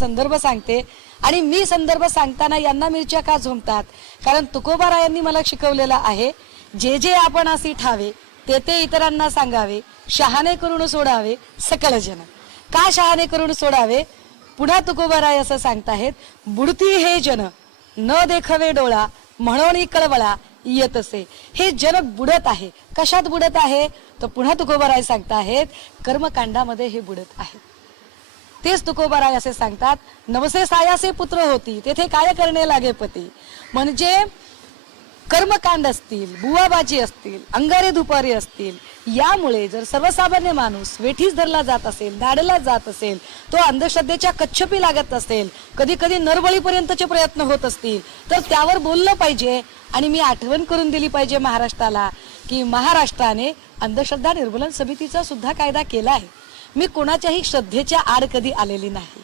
संदर्भ सांगते आणि मी संदर्भ सांगताना यांना मिरच्या का झोंबतात, कारण तुकोबारायांनी मला शिकवलेलं आहे, जे जे आपण असी ठावे ते ते इतरांना सांगावे, शहाणे करून सोडावे सकल जन. का शहाणे करून सोडावे? पुन्हा तुकोबाराय असं सांगताहेत, बुडती हे जन न देखवे डोळा म्हणून कळवळा येत असे. हे जन बुडत आहे. कशात बुडत आहे? तर पुन्हा तुकोबाराय सांगताहेत, कर्मकांडामध्ये हे बुडत आहे. तेच तुकोबाराय असे सांगतात, नवसे सायासे पुत्र होती तेथे काय करणे लागे पती. म्हणजे कर्मकांड असतील, बुवाबाजी असतील, अंगारे दुपारी असतील, यामुळे जर सर्वसामान्य माणूस वेठीस धरला जात असेल, धाडला जात असेल, तो अंधश्रद्धेच्या कच्छपी लागत असेल, कधी कधी नरबळीपर्यंतचे प्रयत्न होत असतील, तर त्यावर बोललं पाहिजे. आणि मी आठवण करून दिली पाहिजे महाराष्ट्राला की महाराष्ट्राने अंधश्रद्धा निर्मूलन समितीचा सुद्धा कायदा केला आहे. मी कोणाच्याही श्रद्धेच्या आड कधी आलेली नाही.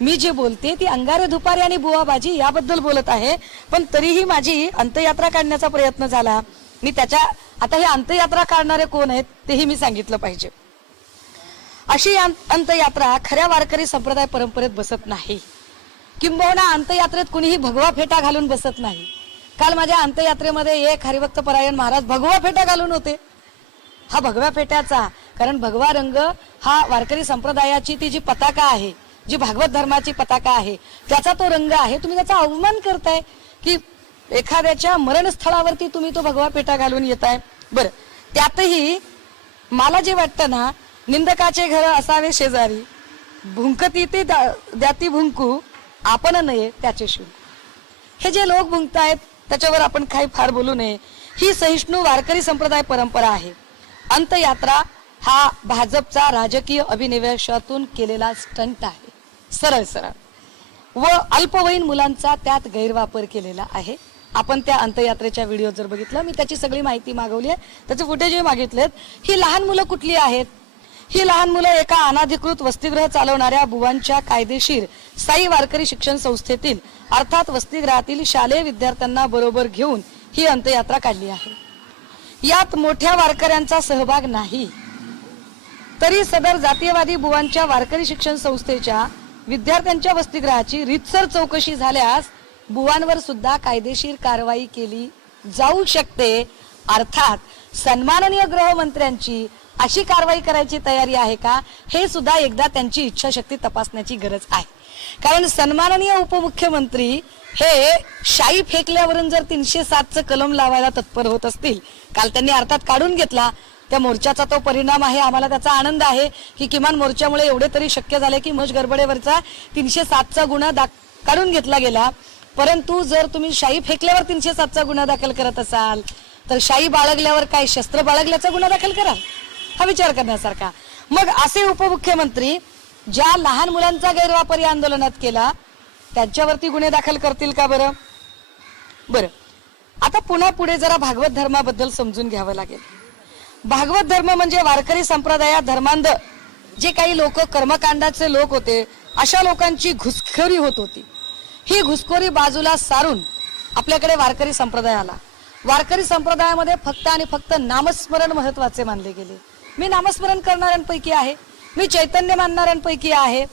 मी जे बोलते ती अंगारे दुपारी आणि बुवाबाजी याबद्दल बोलत आहे. पण तरीही माझी अंतयात्रा काढण्याचा प्रयत्न झाला. मी त्याच्या आता हे अंतयात्रा काढणारे कोण आहेत तेही मी सांगितलं पाहिजे. अशी अंतयात्रा खऱ्या वारकरी संप्रदाय परंपरेत बसत नाही. किंबहुना अंतयात्रेत कुणीही भगवा फेटा घालून बसत नाही. काल माझ्या अंतयात्रेमध्ये एक हरिभक्त परायण महाराज भगवा फेटा घालून होते. हा भगव्या फेट्याचा, कारण भगवा रंग हा वारकरी संप्रदायाची ती जी पताका आहे, जी भागवत धर्माची पताका आहे, त्याचा तो रंग आहे. तुम्ही त्याचा अवमान करताय की एखाद्याच्या मरणस्थळावरती तुम्ही तो भगवा फेटा घालून येताय. बरं, त्यातही मला जे वाटतं ना, निंदकाचे घर असावे शेजारी, भुंकती ते द्याती भुंकू, आपण नये त्याचे शिव. हे जे लोक भुंकतायत त्याच्यावर आपण काही फार बोलू नये. ही सहिष्णू वारकरी संप्रदाय परंपरा आहे. अंतयात्रा हा भाजपचा राजकीय अभिनिवेशातून केलेला स्टंट आहे. सरळ सरळ व अल्पवयीन मुलांचा त्यात गैरवापर केलेला आहे. आपण त्या अंतयात्रेच्या व्हिडिओ जर बघितलं, मी त्याची सगळी माहिती मागवली आहे, त्याचे फुटेजही मागितलेत. ही लहान मुलं कुठली आहेत? ही लहान मुलं एका अनाधिकृत वसतिगृह चालवणाऱ्या बुवांच्या कायदेशीर साई वारकरी शिक्षण संस्थेतील अर्थात वसतिगृहातील शालेय विद्यार्थ्यांना बरोबर घेऊन ही अंतयात्रा काढली आहे. यात मोठ्या वारकऱ्यांचा सहभाग नाही. तरी सदर जातीयवादी बुवांच्या वारकरी शिक्षण संस्थेच्या विद्यार्थ्यांच्या वसतिगृहाची रीतसर चौकशी झाल्यास बुवांवर सुद्धा कायदेशीर कारवाई केली जाऊ शकते. अर्थात सन्माननीय गृहमंत्र्यांची अशी कारवाई करायची तयारी आहे का, हे सुद्धा एकदा त्यांची इच्छाशक्ती तपासण्याची गरज आहे. कारण सन्माननीय उपमुख्यमंत्री हे शाई फेकल्यावरून जर 307चं कलम लावायला तत्पर होत असतील, काल त्यांनी अर्थात काढून घेतला, त्या मोर्चाचा तो परिणाम आहे. आम्हाला त्याचा आनंद आहे की किमान मोर्चामुळे एवढे तरी शक्य झाले की मज गडबडेवरचा 307चा गुन्हा काढून घेतला गेला. परंतु जर तुम्ही शाई फेकल्यावर 307चा गुन्हा दाखल करत असाल, तर शाई बाळगल्यावर काय शस्त्र बाळगल्याचा गुन्हा दाखल कराल? हा विचार करण्यासारखा. मग असे उपमुख्यमंत्री ज्या लहान मुलांचा गैरवापर या आंदोलनात केला त्यांच्यावरती गुन्हे दाखल करतील का बरं? बरं, आता पुन्हा पुढे जरा भागवत धर्माबद्दल समजून घ्यावं लागेल. भागवत धर्म म्हणजे वारकरी संप्रदायात धर्मांध जे काही लोक कर्मकांडाचे लोक होते, अशा लोकांची घुसखोरी होत होती. ही घुसखोरी बाजूला सारून आपल्याकडे वारकरी संप्रदाय आला. वारकरी संप्रदायामध्ये फक्त आणि फक्त नामस्मरण महत्वाचे मानले गेले. मी नामस्मरण करणाऱ्यांपैकी आहे, मी चैतन्य मानणाऱ्यांपैकी आहे.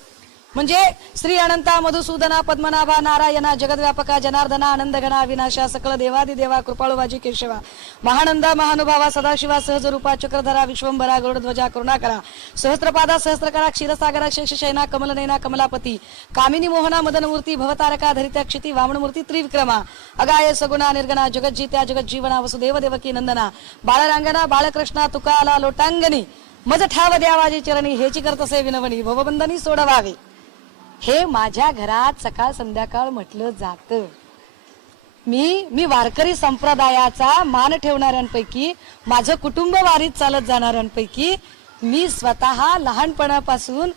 म्हणजे श्री अनंता मधुसूदना पद्मनाभा नारायणा जगद्व्यापका जनार्दना आनंदगणा विनाशा सकल देवादिदेवा कृपाळुवाजी केशवा महानंदा महानुभावा सदाशिवा सहजरूपा चक्रधरा विश्वंभरा गरुडध्वजा करुणाकरा सहस्त्रपादा सहस्त्रकरा क्षीरसागरा शेषशयना कमलनयना कमलापती कामिनी मोहना मदनमूर्ती भवतारका धरित्या क्षिती वामनमूर्ती त्रिविक्रमा अगाय सगुणा निर्गणा जगज्जीत्या जगज्जीवना वसुदेव देवकी नंदना बाळरांगणा बाळकृष्णा तुकाला लोटांगणी मज ठाव द्यावाजी चरणी हेची करतसे विनवणी भवबंधनी सोडवावे. हे माझ्या घरात सकाळ संध्याकाळ म्हटलं जातं. मी वारकरी संप्रदायाचा मान ठेवणाऱ्यांपैकी, माझं कुटुंब वारीत चालत जाणाऱ्यांपैकी, मी स्वतः लहानपणापासून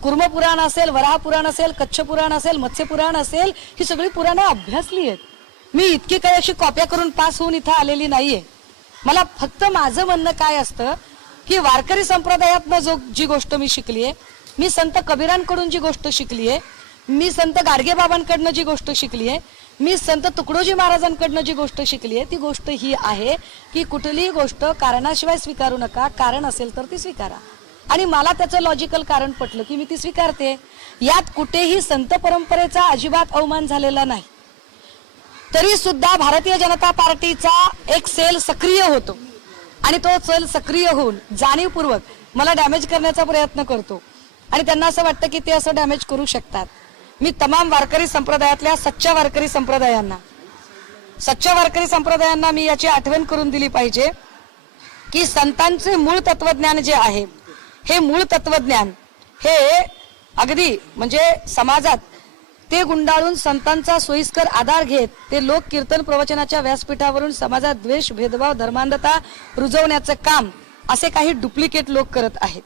कुर्मपुराण असेल, वराहपुराण असेल, कच्छपुराण असेल, मत्स्यपुराण असेल, ही सगळी पुराणं अभ्यासली आहेत. मी इतकी काही अशी कॉप्या करून पास होऊन इथं आलेली नाहीये. मला फक्त माझं म्हणणं काय असतं की वारकरी संप्रदायातनं जी गोष्ट मी शिकलीये, मी संत कबीरांकडून जी गोष्ट शिकलीये, मी संत गाडगेबाबांकडनं जी गोष्ट शिकलीये, मी संत तुकडोजी महाराजांकडनं जी गोष्ट शिकलीये, ती गोष्ट ही आहे की कुठलीही गोष्ट कारणाशिवाय स्वीकारू नका, कारण असेल तर ती स्वीकारा. आणि मला त्याचं लॉजिकल कारण पटलं की मी ती स्वीकारते. यात कुठेही संत परंपरेचा अजिबात अवमान झालेला नाही। तरी सुद्धा भारतीय जनता पार्टीचा एक सेल सक्रिय होतो आणि तो सेल सक्रिय होऊन जाणीवपूर्वक मला डॅमेज करण्याचा प्रयत्न करतो आणि त्यांना असं वाटतं की ते असं डॅमेज करू शकतात। मी तमाम वारकरी संप्रदायातल्या सच्चा वारकरी संप्रदायांना मी याची आठवण करून दिली पाहिजे की संतांचे मूळ तत्वज्ञान जे आहे, हे मूळ तत्वज्ञान हे अगदी म्हणजे समाजात ते गुंडाळून संतांचा सोयीस्कर आधार घेत ते लोक कीर्तन प्रवचनाच्या व्यासपीठावरून समाजात द्वेष, भेदभाव, धर्मांधता रुजवण्याचं काम असे काही डुप्लिकेट लोक करत आहेत।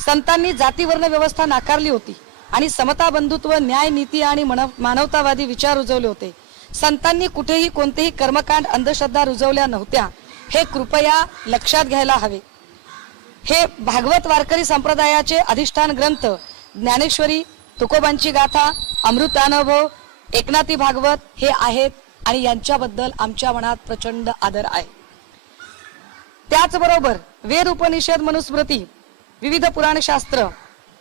संतांनी जातीवर्ण व्यवस्था नाकारली होती आणि समता, बंधुत्व, न्याय, नीती आणि मानवतावादी विचार रुजवले होते। संतांनी कुठेही कोणतेही कर्मकांड, अंधश्रद्धा रुजवल्या नव्हत्या, हे कृपया लक्षात घ्यायला हवे। हे भागवत वारकरी संप्रदायाचे अधिष्ठान ग्रंथ ज्ञानेश्वरी, तुकोबांची गाथा, अमृतानुभव, एकनाथी भागवत हे आहेत आणि यांच्याबद्दल आमच्या मनात प्रचंड आदर आहे। त्याचबरोबर वेद, उपनिषद, मनुस्मृती, विविध पुराण शास्त्र,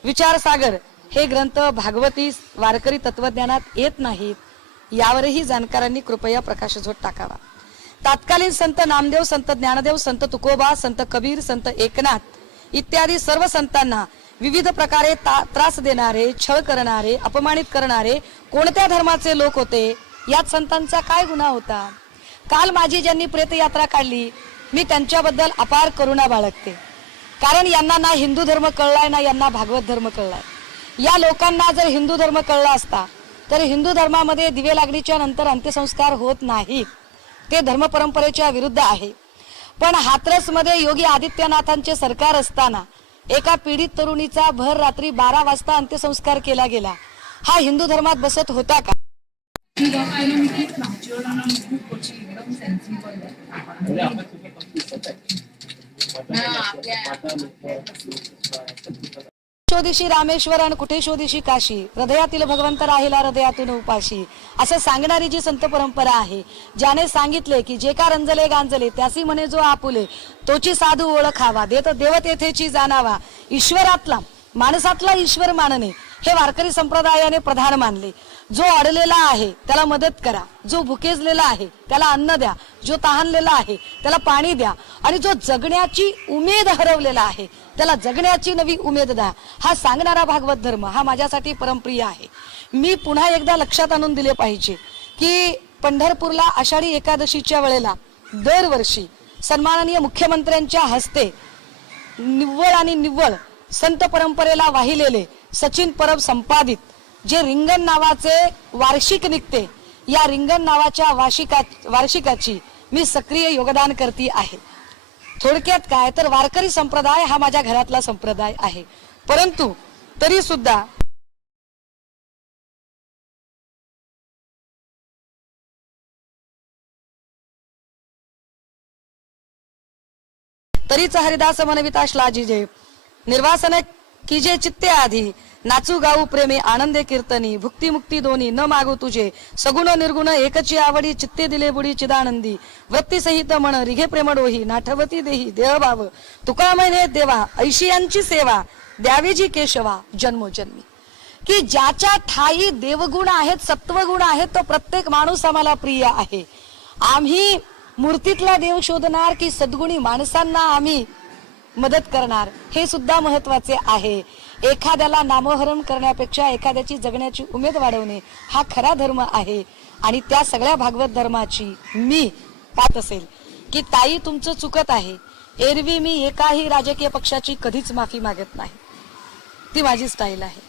विचारसागर हे ग्रंथ भागवती वारकरी तत्वज्ञानात येत नाहीत, यावरही जाणकारांनी कृपया प्रकाशझोत टाकावा। तत्कालीन संत नामदेव, संत ज्ञानदेव, संत तुकोबा, संत कबीर, संत एकनाथ इत्यादी सर्व संतांना विविध प्रकारे त्रास देणारे, छळ करणारे, अपमानित करणारे कोणत्या धर्माचे लोक होते? यात संतांचा काय गुन्हा होता? काल माझी ज्यांनी प्रेतयात्रा काढली, मी त्यांच्याबद्दल अपार करुणा बाळगते, कारण यांना ना हिंदू धर्म कळलाय ना यांना भागवत धर्म कळलाय। या लोकांना जर हिंदू धर्म कळला असता तर हिंदू धर्मामध्ये दिवे लागणीच्या नंतर अंत्यसंस्कार होत नाहीत, ते धर्म परंपरेच्या विरुद्ध आहे। पण हाथरस मध्ये योगी आदित्यनाथांचे सरकार असताना एका पीडित तरुणीचा भर रात्री 12 वाजता अंत्यसंस्कार केला गेला, हा हिंदू धर्मात बसत होता का? शोधिशी रामेश्वर आणि कुठे शोधिशी काशी, हृदयातील भगवंत राहिला हृदयातून उपाशी, असं सांगणारी जी संत परंपरा आहे, ज्याने सांगितले की जे का रंजले गांजले त्यासी म्हणे जो आपुले, तोची साधू ओळखावा, देत देव तेथेची जाणावा, ईश्वरातला माणसातला ईश्वर मानणे हे वारकरी संप्रदायाने प्रधान मानले। जो अडलेला आहे त्याला मदत करा, जो भुकेजलेला आहे त्याला अन्न द्या, जो तहानलेला आहे त्याला पाणी द्या आणि जो जगण्याची उमेद हरवलेला आहे त्याला जगण्याची नवी उमेद द्या, हा सांगणारा भागवत धर्म हा माझ्यासाठी परमप्रिय आहे। मी पुन्हा एकदा लक्षात आणून दिले पाहिजे की पंढरपूरला आषाढी एकादशीच्या वेळेला दरवर्षी सन्माननीय मुख्यमंत्र्यांच्या हस्ते निव्वळ संत परंपरेला वाहिलेले सचिन परब संपादित जे रिंगण नावाचे वार्षिक निघते, या रिंगण नावाच्या वार्षिकाची मी सक्रिय योगदान करती आहे। थोडक्यात काय तर वारकरी संप्रदाय हा माझ्या घरातला संप्रदाय आहे, परंतु तरी सुद्धा तरीच हरिदास मनविता श्लाजीजे निर्वासन कीजे चित्ते आधी, नाचू गाऊ प्रेमे आनंदे कीर्तनी, भुक्ती मुक्ती दोन्ही न मागू तुझे, सगुण निर्गुण एकची आवडी, चित्ते दिले बुडी चिदानंदी, वृत्ती सहित मन रिघे प्रेम डोही, नाठवती देही देह भाव, तुका म्हणे देवा ऐशियांची सेवा, द्यावी जी केशवा जन्मोजन्मी। की ज्याच्या ठाई देवगुण आहेत, सत्वगुण आहेत, तो प्रत्येक माणूस आम्हाला प्रिय आहे। आम्ही मूर्तीतला देव शोधणार की सद्गुणी माणसांना आम्ही मदत करणार, हे सुद्धा महत्वाचे आहे। एखाद्याला नामोहरण करण्यापेक्षा एखाद्याची जगण्याची उमेद वाढवणे हा खरा धर्म आहे आणि त्या सगळ्या भागवत धर्माची मी पाहत असेल की ताई तुमचं चुकत आहे। एरवी मी एकाही राजकीय पक्षाची कधीच माफी मागत नाही, ती माझी स्टाईल आहे।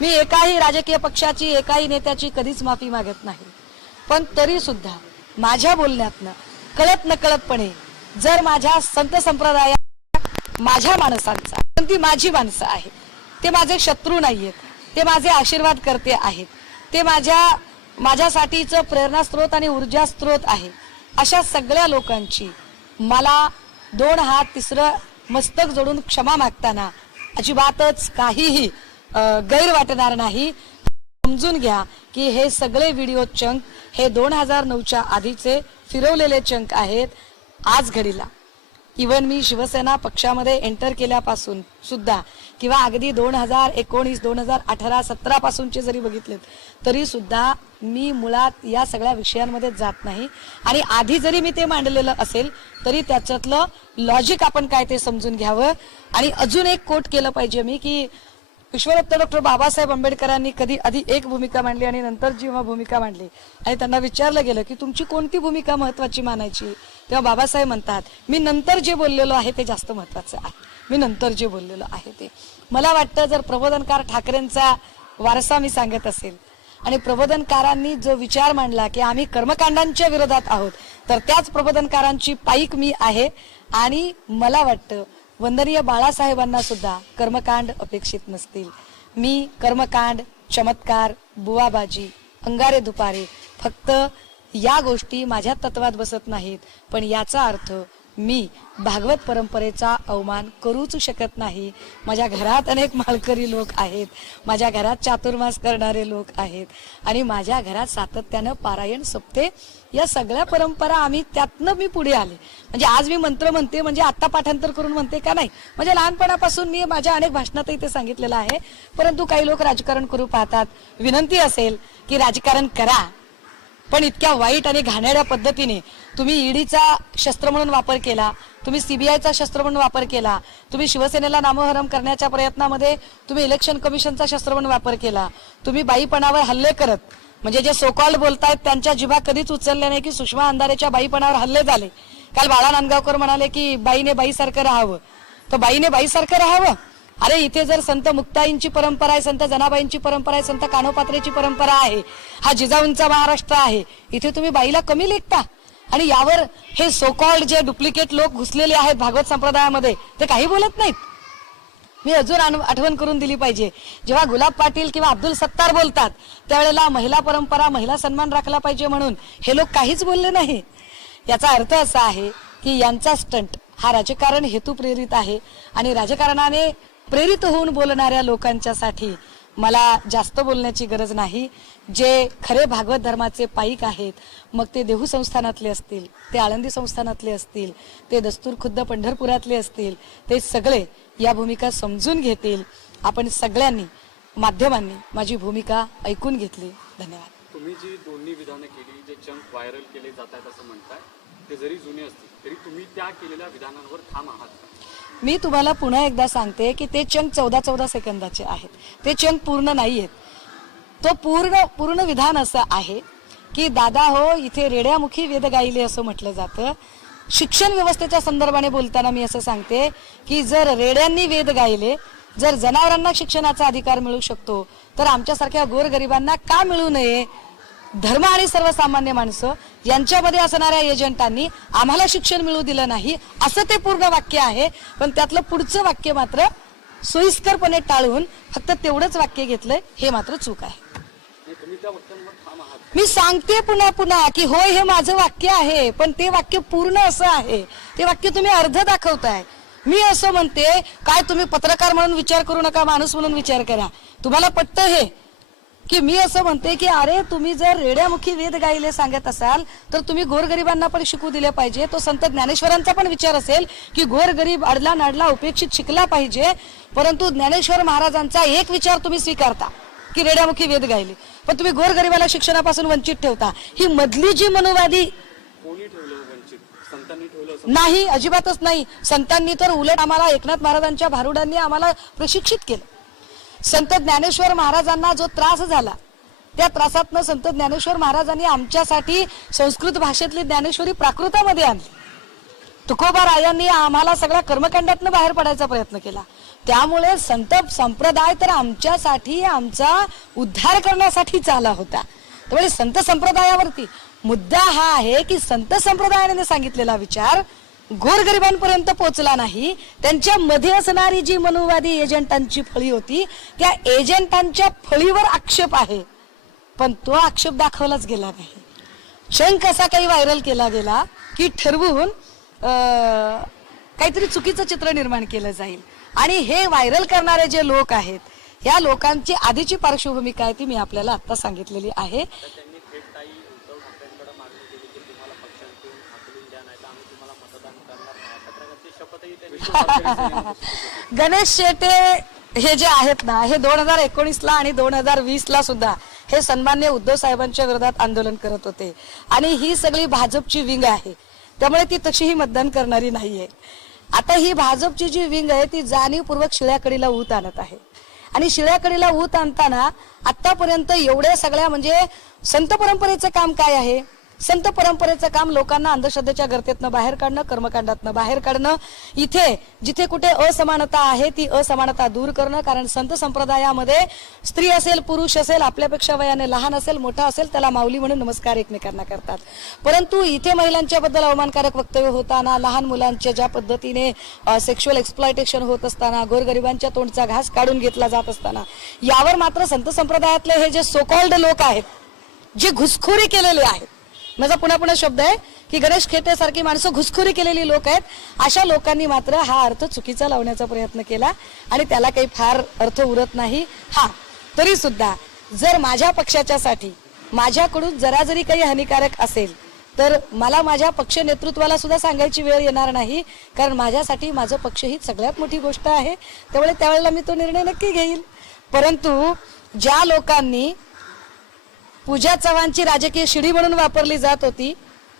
मी एकाही राजकीय पक्षाची, एकाही नेत्याची कधीच माफी मागत नाही, पण तरी सुद्धा माझ्या बोलण्यातनं कळत नकळतपणे जर माझ्या संत संप्रदायात माझ्या माणसांचा, पण ती माझी माणसं आहेत, ते माझे शत्रू नाहीयेत, ते माझे आशीर्वाद करते आहेत, ते माझ्यासाठीचं प्रेरणा स्रोत आणि ऊर्जा स्रोत आहे। अशा सगळ्या लोकांची मला 2 हात तिसरं मस्तक जोडून क्षमा मागताना अजिबातच काहीही गैर वाटणार नाही। समजून घ्या की हे सगळे व्हिडिओ चंक हे 2009च्या आधीचे फिरवलेले चंक आहेत। आज घडीला इवन मी शिवसेना पक्षामध्ये एंटर केल्यापासून सुद्धा किंवा अगदी 2019, 2018, 17 पासूनचे जरी बघितलेत तरी सुद्धा मी मुळात या सगळ्या विषयांमध्ये जात नाही. आणि आधी जरी मी ते मांडलेलं असेल तरी त्याच्यातलं लॉजिक आपण काय ते समजून घ्यावं. आणि अजून एक कोट केलं पाहिजे मी की विश्वरत्न डॉक्टर बाबासाहेब आंबेडकरांनी कधी आधी एक भूमिका मांडली आणि नंतर जेव्हा भूमिका मांडली आणि त्यांना विचारलं गेलं की तुमची कोणती भूमिका महत्वाची मानायची, तेव्हा बाबासाहेब म्हणतात मी नंतर जे बोललेलो आहे ते जास्त महत्वाचं आहे. मी नंतर जे बोललेलो आहे ते मला वाटतं जर प्रबोधनकार ठाकरेंचा वारसा मी सांगत असेल आणि प्रबोधनकारांनी जो विचार मांडला की आम्ही कर्मकांडांच्या विरोधात आहोत तर त्याच प्रबोधनकारांची पाईक मी आहे. आणि मला वाटतं वंदनीय बाळासाहेबांना सुद्धा कर्मकांड अपेक्षित नसतील. मी कर्मकांड, चमत्कार, बुवाबाजी, अंगारे दुपारे फक्त या गोष्टी माझ्या तत्वात बसत नाहीत. पण याचा अर्थ मी भागवत परंपरेचा अवमान करूच शकत नाही. माझ्या घरात अनेक माळकरी लोक आहेत, माझ्या घरात चातुर्मास करणारे लोक आहेत आणि माझ्या घरात सातत्यानं पारायण सप्ते या सगळ्या परंपरा आम्ही त्यातनं मी पुढे आले. म्हणजे आज मी मंत्र म्हणते म्हणजे आत्ता पाठांतर करून म्हणते का नाही, म्हणजे लहानपणापासून मी माझ्या अनेक भाषणातही ते सांगितलेलं आहे. परंतु काही लोक राजकारण करू पाहतात. विनंती असेल की राजकारण करा पण इतक्या वाईट आणि घाणेरड्या पद्धतीने तुम्ही ईडीचा शस्त्र म्हणून वापर केला, तुम्ही सीबीआयचा शस्त्र म्हणून वापर केला, तुम्ही शिवसेनेला नामोहरम करण्याच्या प्रयत्नामध्ये तुम्ही इलेक्शन कमिशनचा शस्त्र म्हणून वापर केला, तुम्ही बाईपणावर हल्ले करत म्हणजे जे सोकॉल्ड बोलतायत त्यांच्या जिभा कधीच उचलल्या नाही की सुषमा अंधारेच्या बाईपणावर हल्ले झाले. काल बाळा नांदगावकर म्हणाले की बाईने बाईसारखं राहावं, तर बाईने बाईसारखं राहावं. अरे इथे जर संत मुक्ताईंची परंपरा आहे, संत जनाबाईंची परंपरा आहे, संत कानोपात्रेची परंपरा आहे, हा जिजाऊंचा महाराष्ट्र आहे, इथे तुम्ही बाईला कमी लेखता. आणि यावर हे सोकॉल्ड जे डुप्लिकेट लोक घुसलेले आहेत भागवत संप्रदायामध्ये ते काही बोलत नाहीत. मी अजून आठवण करून दिली पाहिजे, जेव्हा गुलाब पाटील किंवा अब्दुल सत्तार बोलतात त्यावेळेला महिला परंपरा, महिला सन्मान राखला पाहिजे म्हणून हे लोक काहीच बोलले नाही. याचा अर्थ असा आहे की यांचा स्टंट हा राजकारण हेतू प्रेरित आहे आणि राजकारणाने प्रेरित होऊन बोलणाऱ्या लोकांच्यासाठी मला जास्त बोलण्याची गरज नाही. जे खरे भागवत धर्माचे पाईक आहेत, मग ते देहू संस्थानातले असतील, ते आळंदी संस्थानातले असतील, ते दस्तूर खुद्द पंढरपुरातले असतील, ते सगळे या भूमिका समजून घेतील. आपण सगळ्यांनी माध्यमांनी माझी भूमिका ऐकून घेतली. धन्यवाद. तुम्ही जी दोन्ही विधानं केली, जे चंक व्हायरल केले जात आहेत असं म्हणताय, ते जरी जुने असतील तरी तुम्ही त्या केलेल्या विधानांवर ठाम आहात का? मी तुम्हाला पुन्हा एकदा सांगते की ते चंक 14 सेकंदाचे आहेत, ते चंक पूर्ण नाहीयेत. तो पूर्ण विधान असं आहे की दादा हो इथे रेड्यामुखी वेद गायले असं म्हटलं जातं. शिक्षण व्यवस्थेच्या संदर्भाने बोलताना मी असं सांगते की जर रेड्यांनी वेद गायले, जर जनावरांना शिक्षणाचा अधिकार मिळू शकतो तर आमच्यासारख्या गोरगरिबांना का मिळू नये. धर्म आणि सर्वसामान्य माणसं यांच्यामध्ये असणाऱ्या एजंटांनी आम्हाला शिक्षण मिळू दिलं नाही असं ते पूर्ण वाक्य आहे. पण त्यातलं पुढचं वाक्य मात्र सोयीस्करपणे टाळून फक्त तेवढंच वाक्य घेतलंय, हे मात्र चूक आहे. मी सांगते पुन्हा की होय हे माझं वाक्य आहे, पण ते वाक्य पूर्ण असं आहे, ते वाक्य तुम्ही अर्ध दाखवताय. मी असं म्हणते काय तुम्ही पत्रकार म्हणून विचार करू नका, माणूस म्हणून विचार करा. तुम्हाला पटतं हे की मी असं म्हणते की अरे तुम्ही जर रेड्यामुखी वेद गायले सांगत असाल तर तुम्ही गोरगरिबांना पण शिकू दिले पाहिजे. तो संत ज्ञानेश्वरांचा पण विचार असेल की गोरगरीब अडला नाडला उपेक्षित शिकला पाहिजे. परंतु ज्ञानेश्वर महाराजांचा एक विचार तुम्ही स्वीकारता की रेड्यामुखी वेद गायले, पण तुम्ही गोरगरिबाला शिक्षणापासून वंचित ठेवता. ही मधली जी मनोवादी नाही, अजिबातच नाही. संतांनी तर उलट आम्हाला एकनाथ महाराजांच्या भारुडांनी आम्हाला प्रशिक्षित केलं. संत ज्ञानेश्वर महाराजांना जो त्रास झाला त्या त्रासातनं संत ज्ञानेश्वर महाराजांनी आमच्यासाठी संस्कृत भाषेतली ज्ञानेश्वरी प्राकृतामध्ये आणली. तुकोबा रायांनी आम्हाला सगळ्या कर्मकांडातनं बाहेर पडायचा प्रयत्न केला. त्यामुळे संत संप्रदाय तर आमच्यासाठी आमचा उद्धार करण्यासाठीच आला होता. त्यामुळे संत संप्रदायावरती मुद्दा हा आहे की संत संप्रदायाने सांगितलेला विचार गोरगरिबांपर्यंत पोहोचला नाही. त्यांच्या मध्ये असणारी जी मनुवादी एजंटांची फळी होती त्या एजंटांच्या फळीवर आक्षेप आहे, पण तो आक्षेप दाखवलाच गेला नाही. चंक असा काही व्हायरल केला गेला की ठरवून काहीतरी चुकीचं चित्र निर्माण केलं जाईल. आणि हे व्हायरल करणारे जे लोक आहेत या लोकांची आधीची पार्श्वभूमी काय ती मी आपल्याला आता सांगितलेली आहे. ताई त्या विश्व वारकरी सेनेमध्ये गणेश शेटे हे जे आहेत ना, हे 2019ला आणि 2020ला सुद्धा हे सन्मान्य उद्धव साहेबांच्या विरोधात आंदोलन करत होते आणि ही सगळी भाजपची विंग आहे, त्यामुळे ती तशीही मतदान करणारी नाहीये. आता ही भाजपची जी विंग आहे ती जाणीवपूर्वक शिळ्याकडीला ऊत आणत आहे आणि शिळ्याकडीला ऊत आणताना आतापर्यंत एवढ्या सगळ्या म्हणजे संत परंपरेचं काम काय आहे? संत परंपरेचं काम लोकांना अंधश्रद्धेच्या गर्तेतनं बाहेर काढणं, कर्मकांडातनं बाहेर काढणं, इथे जिथे कुठे असमानता आहे ती असमानता दूर करणं. कारण संत संप्रदायामध्ये स्त्री असेल, पुरुष असेल, आपल्यापेक्षा वयाने लहान असेल, मोठा असेल, त्याला माऊली म्हणून नमस्कार एकमेकांना करतात. परंतु इथे महिलांच्या बद्दल अवमानकारक वक्तव्य होताना, लहान मुलांच्या ज्या पद्धतीने सेक्शुअल एक्सप्लॉयटेशन होत असताना, गोरगरिबांच्या तोंडचा घास काढून घेतला जात असताना, यावर मात्र संत संप्रदायातले हे जे सोकॉल्ड लोक आहेत, जे घुसखोरी केलेले आहेत, माझा पुन्हा शब्द आहे की गणेश खेटे सारखी माणसं घुसखोरी केलेली लोक आहेत, अशा लोकांनी मात्र हा अर्थ चुकीचा लावण्याचा प्रयत्न केला आणि त्याला काही फार अर्थ उरत नाही. हा तरी सुद्धा जर माझ्या पक्षाच्यासाठी माझ्याकडून जरा जरी काही हानिकारक असेल तर मला माझ्या पक्ष नेतृत्वाला सुद्धा सांगायची वेळ येणार नाही, कारण माझ्यासाठी माझं पक्ष ही सगळ्यात मोठी गोष्ट आहे. त्यामुळे त्यावेळेला मी तो निर्णय नक्की घेईल. परंतु ज्या लोकांनी पूजा चव्हाणची राजकीय शिडी म्हणून वापरली जात होती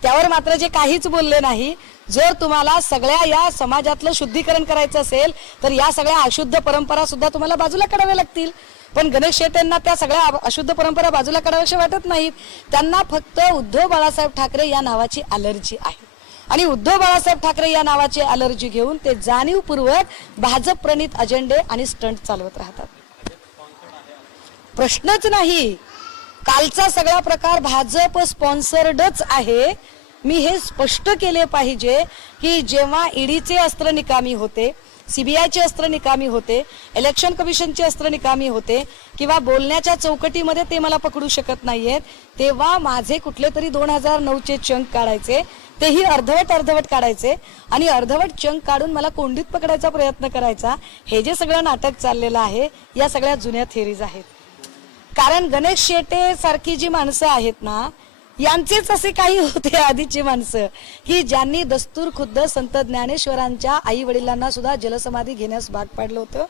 त्यावर मात्र जे काहीच बोलले नाही. जर तुम्हाला सगळ्या या समाजातलं शुद्धीकरण करायचं असेल तर या सगळ्या अशुद्ध परंपरा सुद्धा तुम्हाला बाजूला काढाव्या लागतील. पण गणेश शेटेंना त्या सगळ्या अशुद्ध परंपरा बाजूला काढाव्याशा वाटत नाहीत. त्यांना फक्त उद्धव बाळासाहेब ठाकरे या नावाची अलर्जी आहे आणि उद्धव बाळासाहेब ठाकरे या नावाची अलर्जी घेऊन ते जाणीवपूर्वक भाजप प्रणित अजेंडे आणि स्टंट चालवत राहतात. प्रश्नच नाही. कालचा सगळा प्रकार भाजप स्पॉन्सर्डच आहे. मी हे स्पष्ट केले पाहिजे की जेव्हा ईडीचे अस्त्र निकामी होते, सीबीआयचे अस्त्र निकामी होते, इलेक्शन कमिशनचे अस्त्र निकामी होते किंवा बोलण्याच्या चौकटीमध्ये ते मला पकडू शकत नाहीयेत, तेव्हा माझे कुठले तरी 2009चे चंक काढायचे, तेही अर्धवट काढायचे आणि अर्धवट चंक काढून मला कोंडीत पकडायचा प्रयत्न करायचा. हे जे सगळं नाटक चाललेलं आहे या सगळ्या जुन्या थेरीज आहेत. कारण गणेश शेटे सारखी जी माणसं आहेत ना, यांचेच असे काही होते आधीची माणसं की ज्यांनी दस्तूर खुद्द संत ज्ञानेश्वरांच्या आई वडिलांना सुद्धा जलसमाधी घेण्यास भाग पाडलं होतं,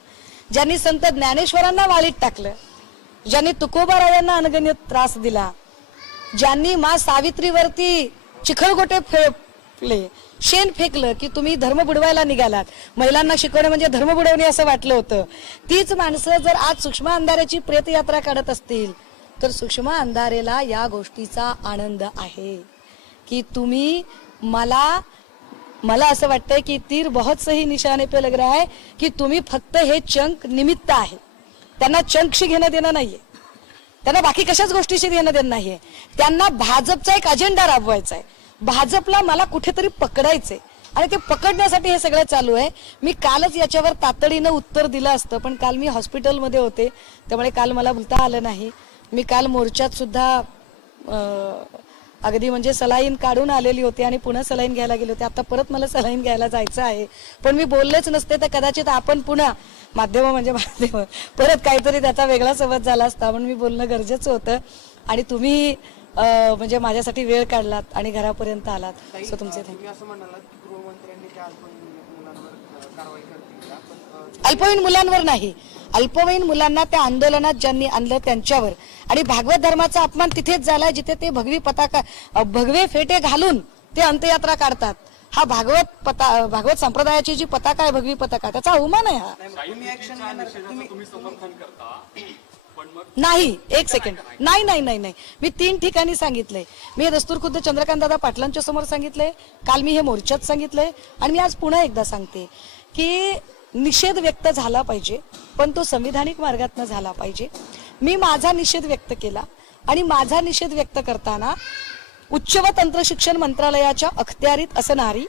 ज्यांनी संत ज्ञानेश्वरांना वाळीत टाकलं, ज्यांनी तुकोबारायांना अनगणित त्रास दिला, ज्यांनी मा सावित्रीवरती चिखलगोटे फेकले, शेण फेकलं की तुम्ही धर्म बुडवायला निघालात, महिलांना शिकवणे म्हणजे धर्म बुडवणे असं वाटलं होतं. तीच माणसं जर आज सूक्ष्म अंधाऱ्याची प्रेतयात्रा काढत असतील तर सूक्ष्म अंधारेला या गोष्टीचा आनंद आहे की तुम्ही मला असं वाटतंय की तीर बहुत सही निशाने पे लग रहा है की तुम्ही फक्त हे चंक निमित्त आहे. त्यांना चंकशी घेणं देणं नाहीये, त्यांना बाकी कशाच गोष्टीशी घेणं देणं नाहीये. त्यांना भाजपचा एक अजेंडा राबवायचा आहे. भाजपला मला कुठेतरी पकडायचंय आणि ते पकडण्यासाठी हे सगळं चालू आहे. मी कालच याच्यावर तातडीनं उत्तर दिलं असतं, पण काल मी हॉस्पिटलमध्ये होते त्यामुळे काल मला बोलता आलं नाही. मी काल मोर्चात सुद्धा अगदी म्हणजे सलाईन काढून आलेली होती आणि पुन्हा सलाईन घ्यायला गेले होते. आता परत मला सलाईन घ्यायला जायचं आहे, पण मी बोललेच नसते तर कदाचित आपण पुन्हा माध्यम परत काहीतरी त्याचा वेगळा संवाद झाला असता. पण मी बोलणं गरजेचं होतं आणि तुम्ही म्हणजे माझ्यासाठी वेळ काढलात आणि घरापर्यंत आलात. सो तुमचे अल्पवयीन मुलांवर नाही, अल्पवयीन मुलांना त्या आंदोलनात ज्यांनी आणलं त्यांच्यावर. आणि भागवत धर्माचा अपमान तिथेच झालाय जिथे ते भगवे फेटे घालून ते अंत्ययात्रा काढतात. हा भागवत संप्रदायाची जी पताका आहे, भगवी पताका, त्याचा अवमान आहे हा. तुम्ही समर्थन करता पण मग नाही, एक सेकंड, नाही, मी 3 ठिकाणी सांगितलंय. मी दस्तूर खुद्द चंद्रकांत दादा पाटलांच्या समोर सांगितलंय, काल मी हे मोर्चात सांगितलंय आणि मी आज पुन्हा एकदा सांगते की निषेध व्यक्त झाला पाहिजे, पण तो संविधानिक मार्गातनं झाला पाहिजे. मी माझा निषेध व्यक्त केला आणि माझा निषेध व्यक्त करताना उच्च व तंत्र शिक्षण मंत्रालयाच्या अखत्यारीत असणारी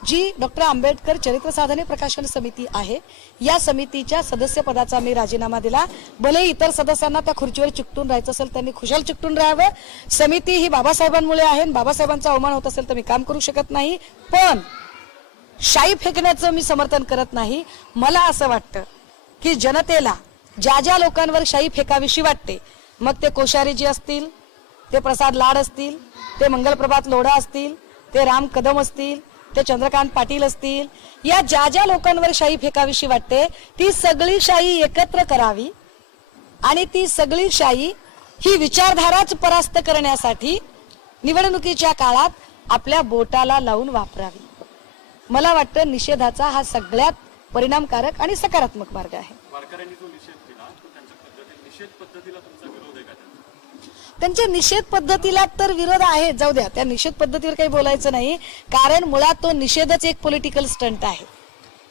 जी डॉक्टर आंबेडकर चरित्र साधने प्रकाशन समिती आहे, या समितीच्या सदस्यपदाचा मी राजीनामा दिला. भले इतर सदस्यांना त्या खुर्चीवर चिकटून राहायचं असेल त्यांनी खुशाल चिकटून राहावं. समिती ही बाबासाहेबांमुळे आहे, बाबासाहेबांचा अवमान होत असेल तर मी काम करू शकत नाही. पण शाई फेकण्याचं मी समर्थन करत नाही. मला असं वाटतं की जनतेला ज्या लोकांवर शाई फेकावीशी वाटते, मग ते कोश्यारीजी असतील, ते प्रसाद लाड असतील, ते मंगलप्रभात लोढा असतील, ते राम कदम असतील, ते चंद्रकांत पाटील असतील, या ज्या ज्या लोकांवर शाई फेकावीशी वाटते ती सगळी शाई एकत्र करावी आणि ती सगळी शाई ही विचारधाराच परास्त करण्यासाठी निवडणुकीच्या काळात आपल्या बोटाला लावून वापरावी. मला वाटतं निषेधाचा हा सगळ्यात परिणामकारक आणि सकारात्मक मार्ग आहे. वारकऱ्यांनी जो निषेध केला तो त्यांच्या निषेध पद्धतीला तुमचा विरोध आहे का? त्यांच्या निषेध पद्धतीला तर विरोध आहे, जाऊ द्या, त्या निषेध पद्धतीवर काही बोलायचं नाही, कारण मुळात तो निषेधच एक पॉलिटिकल स्टंट आहे.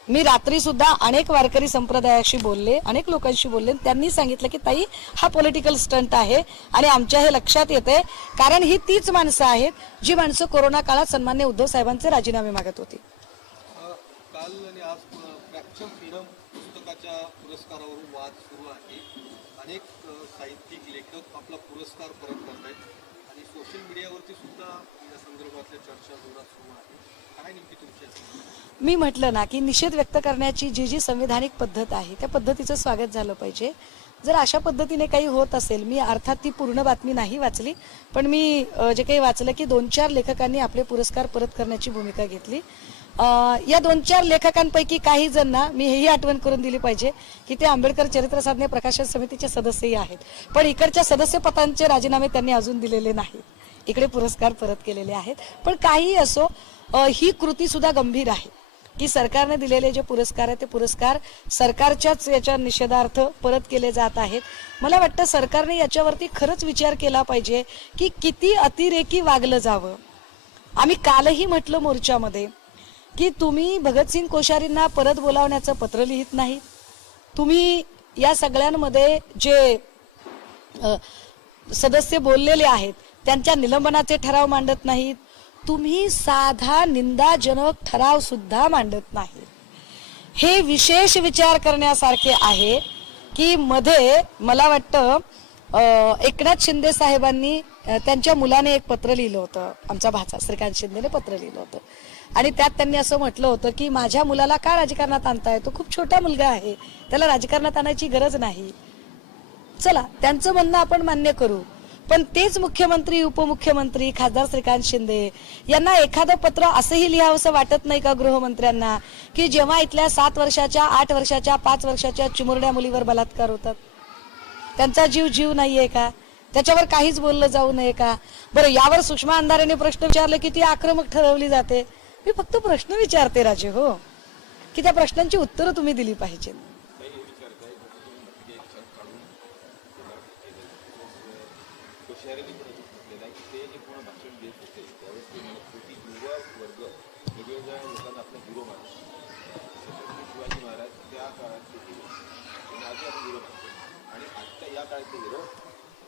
मी रात्री सुद्धा अनेक वारकरी संप्रदायाशी बोलले, अनेक लोकांशी बोलले, त्यांनी सांगितलं की ताई हा पॉलिटिकल स्टंट आहे आणि आमच्या हे लक्षात येते, कारण ही तीच माणसं आहेत जी माणसं कोरोना काळात सन्मान्य उद्धव साहेबांचे राजीनामे मागत होती. काल आणि आज फ्रॅक्चर फ्रीडम पुस्तकाच्या पुरस्कारावरून वाद सुरू आहे. अनेक साहित्यिक लेखक आपला पुरस्कार परत करत आहेत आणि सोशल मीडियावरती सुद्धा या संदर्भातल्या चर्चा जोरात सुरू आहे. काय नेमकी तुमची असेल? मी म्हटलं ना की निषेध व्यक्त करण्याची जी जी संविधानिक पद्धत आहे त्या पद्धतीचं स्वागत झालं पाहिजे. जर अशा पद्धतीने काही होत असेल, मी अर्थात ती पूर्ण बातमी नाही वाचली, पण मी जे काही वाचलं की 2-4 लेखकांनी आपले पुरस्कार परत करण्याची भूमिका घेतली. या 2-4 लेखकांपैकी काही जण ना, मी हेही आठवण करून दिली पाहिजे की ते आंबेडकर चरित्र साधने प्रकाशन समितीचे सदस्यही आहेत, पण इकडच्या सदस्य पदांचे राजीनामे त्यांनी अजून दिलेले नाहीत, इकडे पुरस्कार परत केलेले आहेत. पण काही असो, ही कृती सुद्धा गंभीर आहे की सरकारने दिलेले जे पुरस्कार आहेत ते पुरस्कार सरकारच्याच याच्या निषेधार्थ परत केले जात आहेत. मला वाटतं सरकारने याच्यावरती खरंच विचार केला पाहिजे की किती अतिरेकी वागलं जावं. आम्ही कालही म्हटलं मोर्चामध्ये की तुम्ही भगतसिंग कोश्यारींना परत बोलावण्याचं पत्र लिहित नाही, तुम्ही या सगळ्यांमध्ये जे सदस्य बोललेले आहेत त्यांच्या निलंबनाचे ठराव मांडत नाहीत, तुम्ही साधा निंदाजनक ठराव सुद्धा मांडत नाही. हे विशेष विचार करण्यासारखे आहे की मध्ये मला वाटतं एकनाथ शिंदे साहेबांनी त्यांच्या मुलाने एक पत्र लिहिलं होतं, आमचा भाचा श्रीकांत शिंदेने पत्र लिहिलं होतं आणि त्यात त्यांनी असं म्हटलं होतं की माझ्या मुलाला का राजकारणात आणताय, तो खूप छोटा मुलगा आहे, त्याला राजकारणात आणायची गरज नाही. चला, त्यांचं म्हणणं आपण मान्य करू, पण तेच मुख्यमंत्री, उपमुख्यमंत्री, खासदार श्रीकांत शिंदे यांना एखादं पत्र असंही लिहावंसं वाटत नाही का गृहमंत्र्यांना की जेव्हा इथल्या 7 वर्षाच्या, 8 वर्षाच्या, 5 वर्षाच्या चिमुरड्या मुलीवर बलात्कार होतात, त्यांचा जीव नाहीये का, त्याच्यावर काहीच बोललं जाऊ नये का? बरं, यावर सुषमा अंधारेने प्रश्न विचारले की ती आक्रमक ठरवली जाते. मी फक्त प्रश्न विचारते राजे हो, की त्या प्रश्नांची उत्तरं तुम्ही दिली पाहिजे.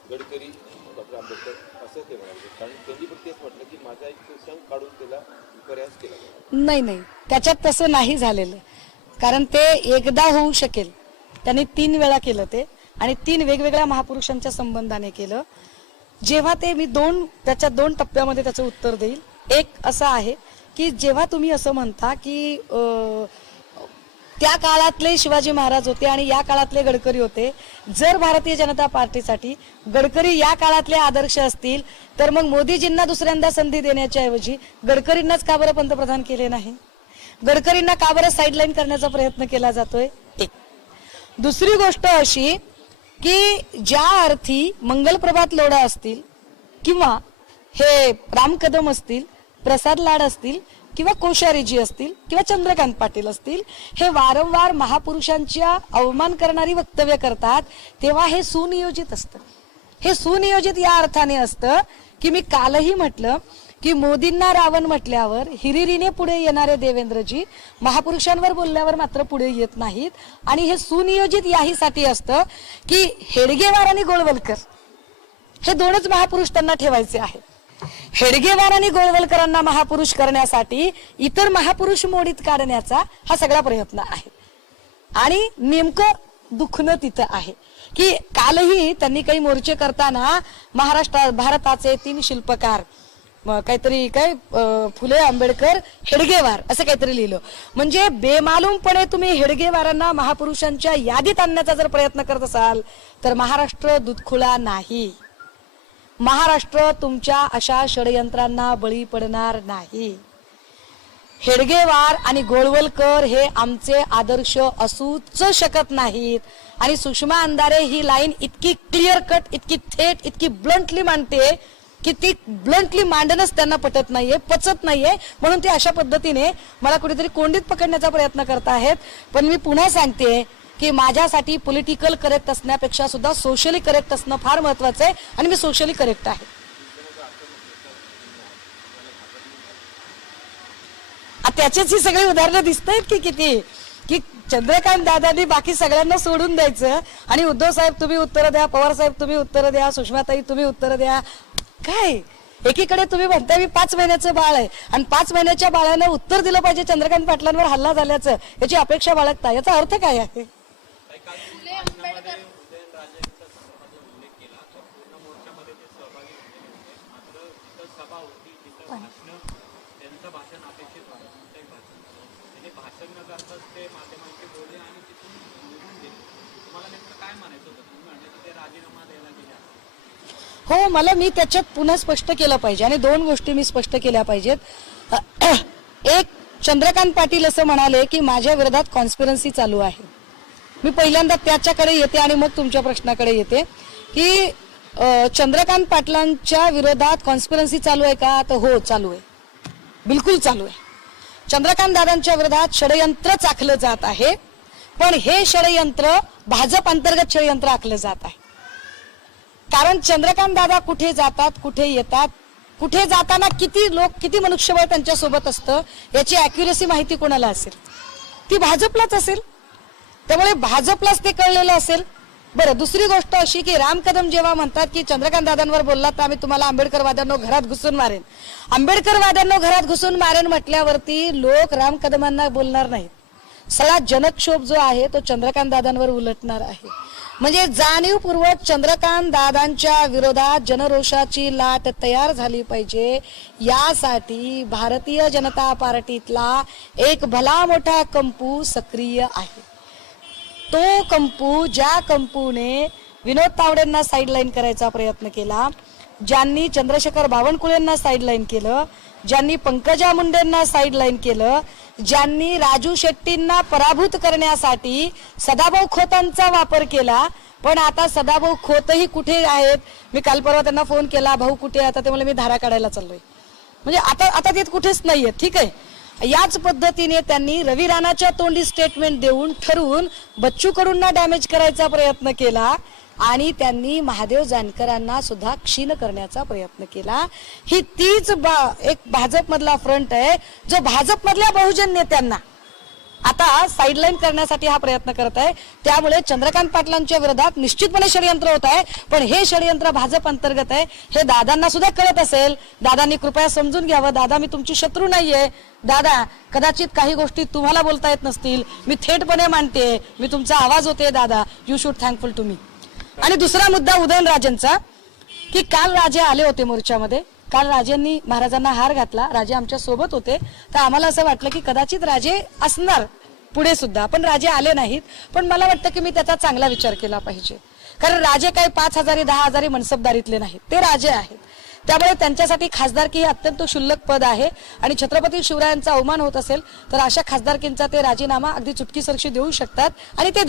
गडकरी, डॉक्टर आंबेडकर असं ते म्हणाले, कारण त्यांनी पण तेच म्हटलं की माझा एक शंख काढून त्याला प्रयास केला. नाही, त्याच्यात तसं नाही झालेलं, कारण ते एकदा होऊ शकेल, त्यांनी 3 वेळा केलं ते आणि 3 वेगवेगळ्या महापुरुषांच्या संबंधाने केलं. जेव्हा ते मी त्याच्या 2 टप्प्यामध्ये त्याचं उत्तर देईल. एक असं आहे की जेव्हा तुम्ही असं म्हणता की त्या काळातले शिवाजी महाराज होते आणि या काळातले गडकरी होते, जर भारतीय जनता पार्टीसाठी गडकरी या काळातले आदर्श असतील तर मग मोदीजींना दुसऱ्यांदा संधी देण्याच्या ऐवजी गडकरींनाच का बरं पंतप्रधान केले नाही, गडकरींना का बरं साईडलाईन करण्याचा प्रयत्न केला जातोय. एक दुसरी गोष्ट अशी की ज्या अर्थी मंगलप्रभात लोढा असतील किंवा हे राम कदम असतील, प्रसाद लाड असतील किंवा कोश्यारीजी असतील किंवा चंद्रकांत पाटील असतील, हे वारंवार महापुरुषांच्या अवमान करणारी वक्तव्य करतात, तेव्हा हे सुनियोजित असतं. हे सुनियोजित या अर्थाने असतं की मी कालही म्हटलं की मोदींना रावण म्हटल्यावर हिरिरीने पुढे येणारे देवेंद्रजी महापुरुषांवर बोलल्यावर मात्र पुढे येत नाहीत. आणि हे सुनियोजित याहीसाठी असतं की हेडगेवार आणि गोळवलकर हे 2च महापुरुष त्यांना ठेवायचे आहेत. हेडगेवार आणि गोळवलकरांना महापुरुष करण्यासाठी इतर महापुरुष मोडीत काढण्याचा हा सगळा प्रयत्न आहे. आणि नेमकं दुखणं तिथं आहे की कालही त्यांनी काही मोर्चे करताना भारताचे 3 शिल्पकार काहीतरी फुले, आंबेडकर, हेडगेवार असं काहीतरी लिहिलं. म्हणजे बेमालूमपणे तुम्ही हेडगेवारांना महापुरुषांच्या यादीत आणण्याचा जर प्रयत्न करत असाल तर महाराष्ट्र दुधखुळा नाही. महाराष्ट्र तुमच्या अशा षडयंत्रांना बळी पडणार नाही. हेडगेवार आणि गोळवलकर हे आमचे आदर्श असूच शकत नाहीत. आणि सुषमा अंधारे ही लाईन इतकी क्लिअर कट, इतकी थेट, इतकी ब्लंटली मांडते की ती ब्लंटली मांडणंच त्यांना पटत नाहीये, पचत नाहीये. म्हणून ते अशा पद्धतीने मला कुठेतरी कोंडीत पकडण्याचा प्रयत्न करत आहेत. पण मी पुन्हा सांगते की माझ्यासाठी पॉलिटिकल करेक्ट असण्यापेक्षा सुद्धा सोशली करेक्ट असणं फार महत्वाचं आहे आणि मी सोशली करेक्ट आहे. त्याचीच ही सगळी उदाहरणं दिसत आहेत की किती, की चंद्रकांत दादांनी बाकी सगळ्यांना सोडून द्यायचं आणि उद्धव साहेब तुम्ही उत्तर द्या, पवार साहेब तुम्ही उत्तर द्या, सुषमाताई तुम्ही उत्तर द्या. काय एकीकडे तुम्ही म्हणताय मी 5 महिन्याचं बाळ आहे आणि 5 महिन्याच्या बाळानं उत्तर दिलं पाहिजे चंद्रकांत पाटलांवर हल्ला झाल्याचं, याची अपेक्षा बाळगता. याचा अर्थ काय आहे? हो, मला मी त्याच्यात पुन्हा स्पष्ट केलं पाहिजे आणि 2 गोष्टी मी स्पष्ट केल्या पाहिजेत. एक, चंद्रकांत पाटील असं म्हणाले की माझ्या विरोधात कॉन्स्पिरन्सी चालू आहे. मी पहिल्यांदा त्याच्याकडे येते आणि मग तुमच्या प्रश्नाकडे येते की चंद्रकांत पाटलांच्या विरोधात कॉन्स्पिरन्सी चालू आहे का? तर हो, चालू आहे, बिलकुल चालू आहे. चंद्रकांत दादांच्या विरोधात षडयंत्र आखलं जात आहे, पण हे षडयंत्र भाजप अंतर्गत षडयंत्र आखलं जात आहे. कारण चंद्रकांत दादा कुठे जातात, कुठे येतात, कुठे जाताना किती लोक, किती मनुष्यबळ त्यांच्या सोबत असतं याची अॅक्युरेसी माहिती कोणाला असेल? ती भाजपलाच असेल. त्यामुळे भाजपलाच ते कळलेलं असेल. बरं, दुसरी गोष्ट अशी की राम कदम जेव्हा म्हणतात की चंद्रकांत दादांवर बोललात तर आम्ही तुम्हाला आंबेडकरवाद्यांनो घरात घुसून मारेन. आंबेडकरवाद्यांनो घरात घुसून मारेन म्हटल्यावरती लोक राम कदमांना बोलणार नाहीत. सगळा जनक्षोभ जो आहे तो चंद्रकांत दादांवर उलटणार आहे. म्हणजे जाणीवपूर्वक चंद्रकांत दादांच्या विरोधात जनरोषाची लाट तयार झाली पाहिजे, यासाठी भारतीय जनता पार्टीतला एक भला मोठा कंपू सक्रिय आहे. तो कंपू, ज्या कंपूने विनोद तावडेंना साईडलाईन करायचा प्रयत्न केला, ज्यांनी चंद्रशेखर बावनकुळेंना साईडलाईन केलं, ज्यांनी पंकजा मुंडेंना साईडलाईन केलं, ज्यांनी राजू शेट्टींना पराभूत करण्यासाठी सदाभाऊ खोतांचा वापर केला. पण आता सदाभाऊ खोतही कुठे आहेत? मी काल परवा त्यांना फोन केला, भाऊ कुठे? आता ते मला मी धारा काढायला चाललोय. म्हणजे आता ते कुठेच नाहीये. ठीक आहे, याच पद्धतीने त्यांनी रवी राणाच्या तोंडी स्टेटमेंट देऊन ठरवून बच्चू कडूंना डॅमेज करायचा प्रयत्न केला आणि त्यांनी महादेव जानकरांना सुद्धा क्षीण करण्याचा प्रयत्न केला. ही तीच एक भाजपमधला फ्रंट आहे जो भाजपमधल्या बहुजन नेत्यांना आता साईडलाईन करण्यासाठी हा प्रयत्न करत आहे. त्यामुळे चंद्रकांत पाटलांच्या विरोधात निश्चितपणे षडयंत्र होत आहे, पण हे षडयंत्र भाजप अंतर्गत आहे हे दादांना सुद्धा कळत असेल. दादांनी कृपया समजून घ्यावं. दादा, मी तुमची शत्रू नाहीये. दादा, कदाचित काही गोष्टी तुम्हाला बोलता येत नसतील, मी थेटपणे मांडते, मी तुमचा आवाज होते. दादा, you should thankful to me. आणि दुसरा मुद्दा उदयनराजेंचा, की काल राजे आले होते मोर्चामध्ये. काल राजेंनी महाराजांना हार घातला, राजे आमच्या सोबत होते. तर आम्हाला असं वाटलं की कदाचित राजे असणार पुढे सुद्धा, पण राजे आले नाहीत. पण मला वाटतं की मी त्याचा चांगला विचार केला पाहिजे, कारण राजे काही 5,000 10,000 मनसबदारीतले नाहीत, ते राजे आहेत. त्यामुळे त्यांच्यासाठी खासदारकी हे अत्यंत क्षुल्लक पद आहे आणि छत्रपती शिवरायांचा अवमान होत असेल तर अशा खासदारकींचा ते राजीनामा अगदी चुटकीसरशी देऊ शकतात आणि ते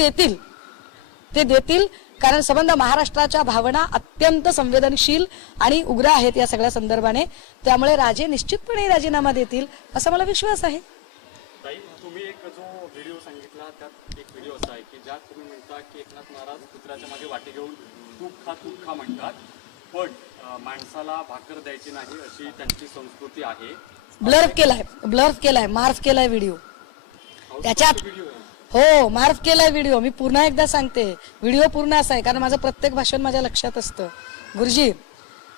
देतील. कारण संबंध महाराष्ट्राच्या भावना अत्यंत संवेदनशील आणि उग्र आहेत या सगळ्या संदर्भाने. त्यामुळे राजे निश्चितपणे राजीनामा देतील असा मला विश्वास आहे. ताई, तुम्ही एक जो व्हिडिओ सांगितला त्यात एक व्हिडिओ असा आहे की ज्यात तुम्ही म्हणता की एकनाथ महाराज कुत्र्याच्या मागे वाटी घेऊन तूप खा म्हणतात, पण माणसाला भाकर द्यायची नाही अशी त्यांची संस्कृती आहे. ब्लर्फ केलाय, मार्फ केलाय व्हिडिओ त्याच्यात. हो, मार्फ केलाय व्हिडिओ. मी पुन्हा एकदा सांगते, व्हिडिओ पूर्ण असा आहे, कारण माझं प्रत्येक भाषण माझ्या लक्षात असतं. गुरुजी,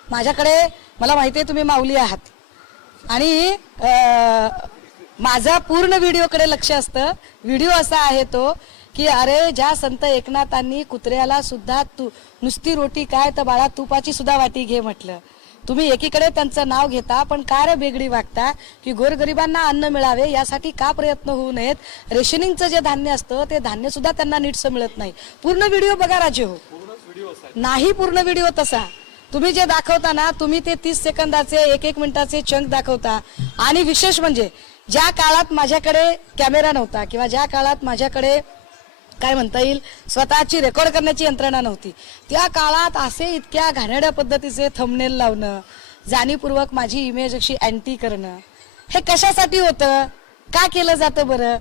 माझ्याकडे, मला माहिती आहे तुम्ही माऊली आहात आणि माझा पूर्ण व्हिडिओकडे लक्ष असतं. व्हिडिओ असा आहे तो की अरे, ज्या संत एकनाथांनी कुत्र्याला सुद्धा नुसती रोटी काय तर बाळा तुपाची सुद्धा वाटी घे म्हटलं. तुम्ही एकीकडे त्यांचं नाव घेता, पण का रे बेगडी वागता की गोरगरिबांना अन्न मिळावे यासाठी का प्रयत्न होऊ नयेत? रेशनिंगचं जे धान्य असतं ते धान्य सुद्धा त्यांना नीटसं मिळत नाही. पूर्ण व्हिडिओ बघा राजे हो. नाही पूर्ण व्हिडिओ तसा तुम्ही जे दाखवता ना, तुम्ही ते 30 सेकंदाचे 1-1 मिनिटाचे चंक दाखवता. आणि विशेष म्हणजे ज्या काळात माझ्याकडे कॅमेरा नव्हता किंवा ज्या काळात माझ्याकडे काय म्हणता येईल स्वतःची रेकॉर्ड करण्याची यंत्रणा नव्हती, त्या काळात असे इतक्या घाणेरड्या पद्धतीचे थंबनेल लावणं, जाणीवपूर्वक माझी इमेज अशी अँटी करणं, हे कशासाठी होतं, का केलं जातं बरं?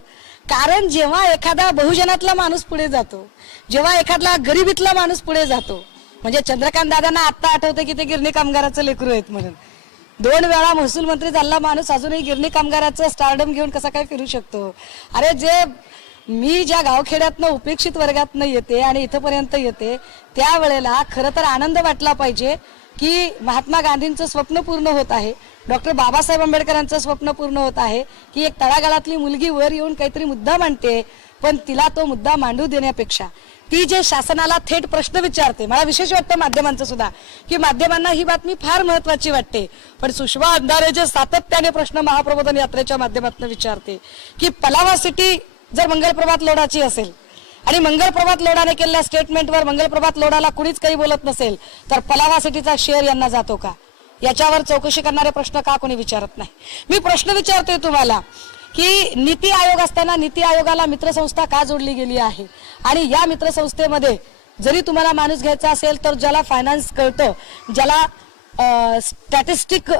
कारण जेव्हा एखादा बहुजनातला माणूस पुढे जातो, जेव्हा एखादा गरिबीतला माणूस पुढे जातो, म्हणजे चंद्रकांत दादांना आत्ता आठवतं की ते गिरणी कामगाराचं लेकरू आहेत म्हणून, 2 वेळा महसूल मंत्री झाला माणूस अजूनही गिरणी कामगाराचं स्टारडम घेऊन कसा काय फिरू शकतो? अरे जे मी ज्या गावखेड्यातनं उपेक्षित वर्गातनं येते आणि इथपर्यंत येते, त्यावेळेला खरं तर आनंद वाटला पाहिजे की महात्मा गांधींचं स्वप्न पूर्ण होत आहे, डॉक्टर बाबासाहेब आंबेडकरांचं स्वप्न पूर्ण होत आहे की एक तळागाळातली मुलगी वर येऊन काहीतरी मुद्दा मांडते, पण तिला तो मुद्दा मांडू देण्यापेक्षा ती जे शासनाला थेट प्रश्न विचारते. मला विशेष वाटतं माध्यमांचं सुद्धा की माध्यमांना ही बातमी फार महत्वाची वाटते, पण सुषमा अंधारे जे सातत्याने प्रश्न महाप्रबोधन यात्रेच्या माध्यमातून विचारते की पलावा सिटी जर मंगलप्रभात लोढाची असेल आणि मंगलप्रभात लोढाने केलेल्या स्टेटमेंटवर मंगलप्रभात लोढाला कुणीच काही बोलत नसेल, तर पलावा सिटीचा शेअर यांना जातो का? याच्यावर चौकशी करणारे प्रश्न का कोणी विचारत नाही? मी प्रश्न विचारतोय तुम्हाला की नीती आयोग असताना नीती आयोगाला मित्रसंस्था का जोडली गेली आहे, आणि या मित्रसंस्थेमध्ये जरी तुम्हाला माणूस घ्यायचा असेल तर ज्याला फायनान्स कळतं, ज्याला स्टॅटिस्टिक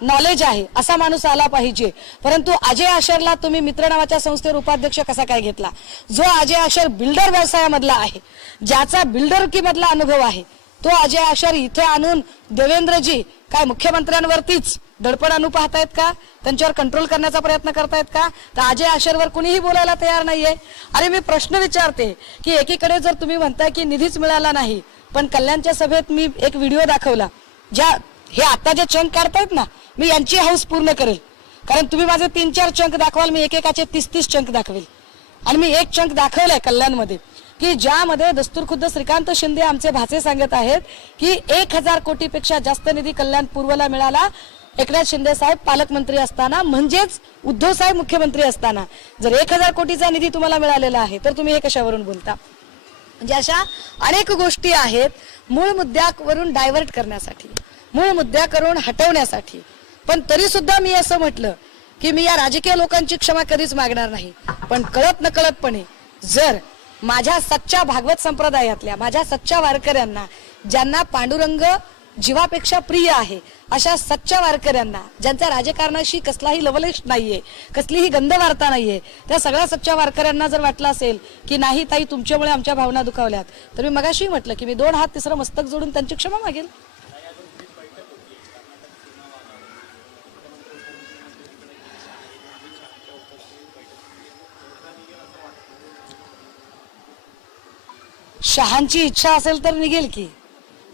नॉलेज आहे असा माणूस आला पाहिजे. परंतु अजय आशरला तुम्ही मित्र नावाच्या संस्थेवर उपाध्यक्ष कसा काय घेतला? जो अजय आशर बिल्डर व्यवसायामधला आहे, ज्याचा बिल्डरकी मधला अनुभव आहे, तो अजय आशर इथे आणून देवेंद्रजी काय मुख्यमंत्र्यांवरतीच दडपण आणू पाहतायत का? त्यांच्यावर कंट्रोल करण्याचा प्रयत्न करतायत का? तर अजय आशरवर कुणीही बोलायला तयार नाहीये. अरे मी प्रश्न विचारते की एकीकडे जर तुम्ही म्हणताय की निधीच मिळाला नाही, पण कल्याणच्या सभेत मी एक व्हिडिओ दाखवला, ज्या हे आता जे चंक काढतायत ना, मी यांची हाऊस पूर्ण करेल, कारण तुम्ही माझे 3-4 चंक दाखवाल, मी एकेकाचे 30-30 चंक दाखवेल. आणि मी एक चंक दाखवलाय कल्याणमध्ये की ज्यामध्ये दस्तूरखुद्द श्रीकांत शिंदे आमचे भाचे सांगत आहेत की 1000 कोटीपेक्षा जास्त निधी कल्याण पूर्वला मिळाला एकनाथ शिंदे साहेब पालकमंत्री असताना, म्हणजेच उद्धव साहेब मुख्यमंत्री असताना. जर 1000 कोटीचा निधी तुम्हाला मिळालेला आहे तर तुम्ही हे कशावरून बोलता? म्हणजे अशा अनेक गोष्टी आहेत मूळ मुद्द्यावरून डायव्हर्ट करण्यासाठी, मूळ मुद्द्यावरून हटवण्यासाठी. पण तरी सुद्धा मी असं म्हटलं की मी या राजकीय लोकांची क्षमा कधीच मागणार नाही, पण कळत नकळतपणे जर माझ्या सच्च्या भागवत संप्रदायातल्या माझ्या सच्च्या वारकऱ्यांना, ज्यांना पांडुरंग जीवापेक्षा प्रिय आहे, अशा सच्च्या वारकऱ्यांना, ज्यांचा राजकारणाशी कसलाही लवलेश नाहीये, कसलीही गंधवार्ता नाहीये, त्या सगळ्या सच्च्या वारकऱ्यांना जर वाटलं असेल की नाही ताई तुमच्यामुळे आमच्या भावना दुखावल्यात, तर मी मगाशी म्हटलं की मी 2 हात तिसरं मस्तक जोडून त्यांची क्षमा मागेल. शहांची इच्छा असेल तर निघेल की,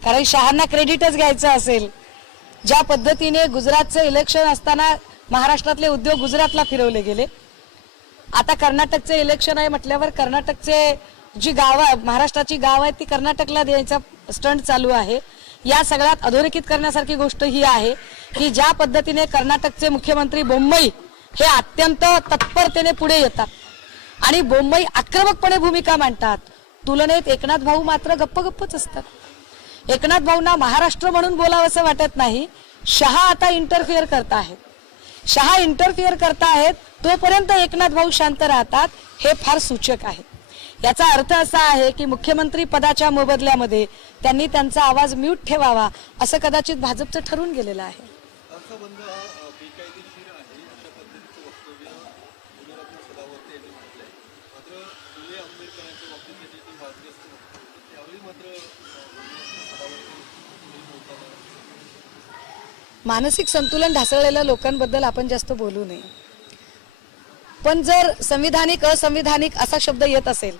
कारण शहांना क्रेडिटच घ्यायचं असेल. ज्या पद्धतीने गुजरातचे इलेक्शन असताना महाराष्ट्रातले उद्योग गुजरातला फिरवले गेले, आता कर्नाटकचे इलेक्शन आहे म्हटल्यावर कर्नाटकचे जी गावं, महाराष्ट्राची गाव आहेत ती कर्नाटकला द्यायचा स्टंट चालू आहे. या सगळ्यात अधोरेखित करण्यासारखी गोष्ट ही आहे की ज्या पद्धतीने कर्नाटकचे मुख्यमंत्री बोम्मई हे अत्यंत तत्परतेने पुढे येतात आणि बोम्मई आक्रमकपणे भूमिका मांडतात, तुलनेत एकनाथ भाऊ मात्र गप्पच असतात. एकनाथ भाऊंना महाराष्ट्र म्हणून बोलावंसं वाटत नाही. शहा आता इंटरफिअर करत आहेत, शहा इंटरफिअर करतायत, तोपर्यंत एकनाथ भाऊ शांत राहतात, हे फार सूचक आहे. याचा अर्थ असा आहे की मुख्यमंत्री पदाच्या मोबदल्यामध्ये त्यांनी त्यांचा आवाज म्यूट ठेवावा असं कदाचित भाजपचं ठरून गेलेलं आहे. अर्थबंध हा बेकायदेशीर आहे अशा पद्धतीचं वक्तव्य गुणरत्न सदावर्ते यांनी म्हटलंय. मात्र फुले आंबेडकरांच्या बाबतीत त्याची ती वादग्रस्त होती. त्यावेळी मात्र गुणरत्न सदावर्ते बोलताना मानसिक संतुलन ढासळलेल्या लोकांबद्दल आपण जास्त बोलू नये, पण जर संविधानिक असंविधानिक असा शब्द येत असेल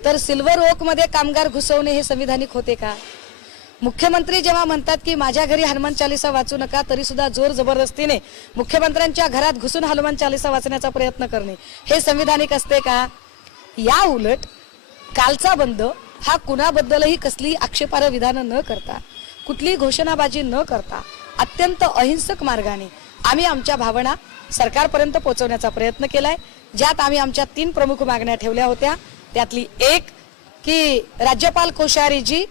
तर सिल्वर ओक मध्ये कामगार घुसवणे हे संविधानिक होते का? मुख्यमंत्री जेव्हा म्हणतात की माझ्या घरी हनुमान चालीसा वाचू नका, तरी सुद्धा जोर जबरदस्तीने मुख्यमंत्र्यांच्या घरात घुसून हनुमान चालीसा वाचण्याचा प्रयत्न करणे हे संविधानिक असते का? या उलट कालचा बंद हा कुणाबद्दलही कसली आक्षेपार्ह विधानं न करता, कुठली घोषणाबाजी न करता, अत्यंत अहिंसक मार्गाने आम्ही आमच्या भावना सरकारपर्यंत पोहोचवण्याचा प्रयत्न केलाय. ज्यात आम्ही आमच्या 3 प्रमुख मागण्या ठेवल्या होत्या. त्यातली एक की राज्यपाल कोश्यारीजी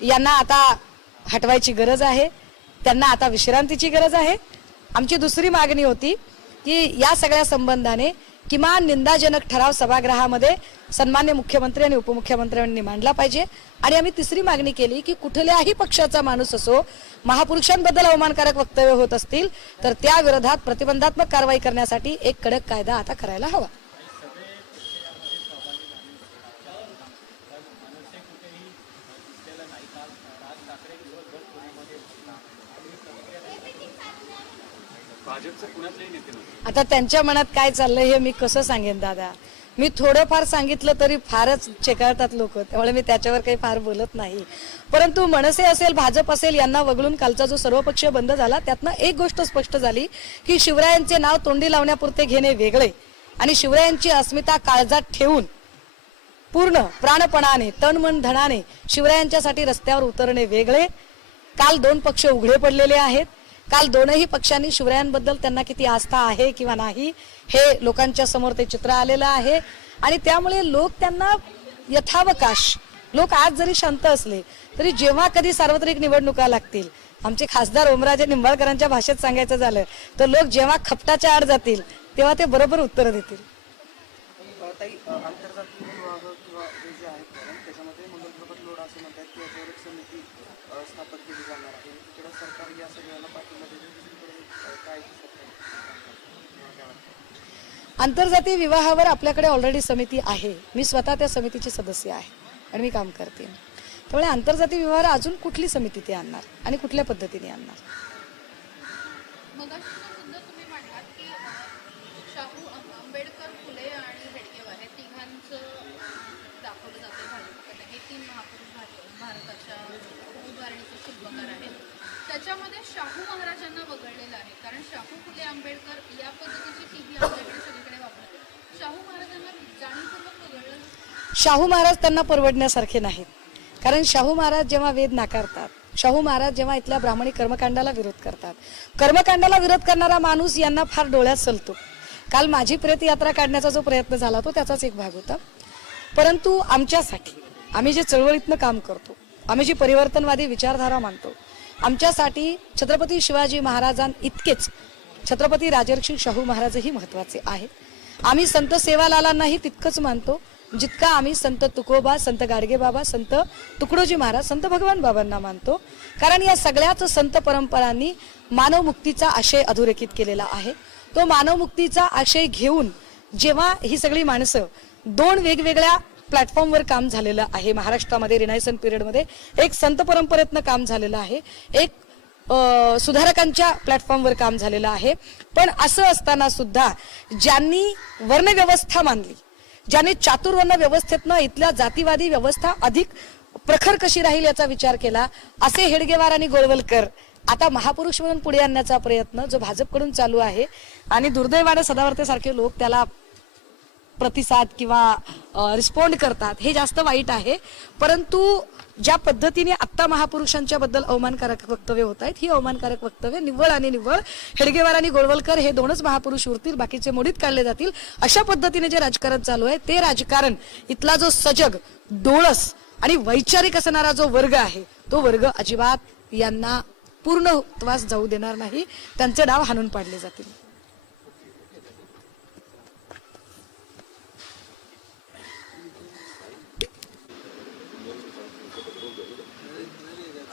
यांना आता हटवायची गरज आहे, त्यांना आता विश्रांतीची गरज आहे. आमची दुसरी मागणी होती की या सगळ्या संबंधाने किमान निंदाजनक ठराव सभागृहामध्ये सन्मान्य मुख्यमंत्री आणि उपमुख्यमंत्र्यांनी मांडला पाहिजे. आणि आम्ही तिसरी मागणी केली की कुठल्याही पक्षाचा माणूस असो, महापुरुषांबद्दल अवमानकारक वक्तव्य होत असतील तर त्या विरोधात प्रतिबंधात्मक कारवाई करण्यासाठी एक कडक कायदा आता करायला हवा. भाजपचे पुण्यातलेही नेते नव्हते. आता त्यांच्या मनात काय चाललंय हे मी कसं सांगेन दादा. मी थोडंफार सांगितलं तरी फारच चेकाळतात लोक, त्यामुळे मी त्याच्यावर काही फार बोलत नाही. परंतु मनसे असेल, भाजप असेल, यांना वगळून कालचा जो सर्वपक्षीय बंद झाला त्यातनं एक गोष्ट स्पष्ट झाली की शिवरायांचे नाव तोंडी लावण्यापुरते घेणे वेगळे आणि शिवरायांची अस्मिता काळजात ठेवून पूर्ण प्राणपणाने तन मन धनाने शिवरायांच्यासाठी रस्त्यावर उतरणे वेगळे. काल दोन पक्ष उघडे पडलेले आहेत. काल दोनही पक्षांनी शिवरायांबद्दल त्यांना किती आस्था आहे किंवा नाही हे लोकांच्या समोर ते चित्र आलेलं आहे. आणि त्यामुळे लोक त्यांना यथावकाश, लोक आज जरी शांत असले तरी जेव्हा कधी सार्वत्रिक निवडणुका लागतील, आमचे खासदार ओमराजे निंबाळकरांच्या भाषेत सांगायचं झालं तर लोक जेव्हा खपटाच्या आड जातील तेव्हा ते बरोबर उत्तर देतील. ताई, आंतरजातीय विवाह किंवा हे जे आहेत त्याच्यामध्ये मंगलप्रभात लोढा असं म्हणतात की याच्यावर एक समिती स्थापन केली जाणार आहे. इकडे सरकार या सगळ्याला पाठिंबा देते, दुसरीकडे काय आंतरजातीय विवाहावर आपल्याकडे ऑलरेडी समिती आहे. मी स्वतः त्या समितीची सदस्य आहे आणि मी काम करते. त्यामुळे आंतरजातीय विवाहावर अजून कुठली समिती ते आणणार आणि कुठल्या पद्धतीने आणणार. मगाशी जो मुद्दा तुम्ही मांडलात की शाहू आंबेडकर, फुले आणि हेडगेवार हे तिघांचं दाखवलं जातं भाजपकडे. हे तीन महापुरुष भारताच्या उभारणीचे शिल्पकार आहेत. त्याच्यामध्ये शाहू महाराजांना वगळलेलं आहे, कारण शाहू, फुले, आंबेडकर या पद्धतीची तिघी आमच्याकडे सगळीकडे वापरतात. शाहू महाराजांना जाणीवपूर्वक वगळलं. शाहू महाराज त्यांना परवडण्यासारखे नाहीत. कारण शाहू महाराज जेव्हा वेद नाकारतात, शाहू महाराज जेव्हा इथल्या ब्राह्मणी कर्मकांडाला विरोध करतात, कर्मकांडाला विरोध करणारा माणूस यांना फार डोळ्यात सलतो. काल माझी प्रेत यात्रा काढण्याचा जो प्रयत्न झाला तो त्याचाच एक भाग होता. परंतु आमच्यासाठी, आम्ही जे चळवळीतनं काम करतो, आम्ही जी परिवर्तनवादी विचारधारा मानतो, आमच्यासाठी छत्रपती शिवाजी महाराजां इतकेच छत्रपती राजर्षी शाहू महाराजही महत्वाचे आहेत. आम्ही संत सेवालालांनाही तितकंच मानतो जितका आम्ही संत तुकोबा, संत गाडगेबाबा, संत तुकडोजी महाराज, संत भगवान बाबांना मानतो. कारण या सगळ्याच संत परंपरांनी मानवमुक्तीचा आशय अधोरेखित केलेला आहे. तो मानवमुक्तीचा आशय घेऊन जेव्हा ही सगळी माणसं दोन वेगवेगळ्या प्लॅटफॉर्मवर काम झालेलं आहे. महाराष्ट्रामध्ये रिनायसन्स पिरियडमध्ये एक संत परंपरेतनं काम झालेलं आहे, एक सुधारकांच्या प्लॅटफॉर्मवर काम झालेलं आहे. पण असं असताना सुद्धा ज्यांनी वर्णव्यवस्था मानली, ज्यांनी चातुर्वर्ण व्यवस्थेतनं इथल्या जातीवादी व्यवस्था अधिक प्रखर कशी राहील याचा विचार केला, असे हेडगेवार आणि गोळवलकर आता महापुरुष म्हणून पुढे आणण्याचा प्रयत्न जो भाजपकडून चालू आहे. आणि दुर्दैवाने सदावर्तेसारखे लोक त्याला प्रतिसाद किंवा रिस्पॉन्ड करतात, हे जास्त वाईट आहे. परंतु ज्या पद्धतीने आत्ता महापुरुषांच्या बद्दल अवमानकारक वक्तव्य होत आहेत, ही अवमानकारक वक्तव्य निव्वळ आणि निव्वळ हेडगेवार आणि गोळवलकर हे दोनच महापुरुष उरतील, बाकीचे मोडीत काढले जातील. अशा पद्धतीने जे राजकारण चालू आहे ते राजकारण इथला जो सजग, डोळस आणि वैचारिक असणारा जो वर्ग आहे तो वर्ग अजिबात यांना पूर्णत्वास जाऊ देणार नाही. त्यांचे डाव हाणून पाडले जातील.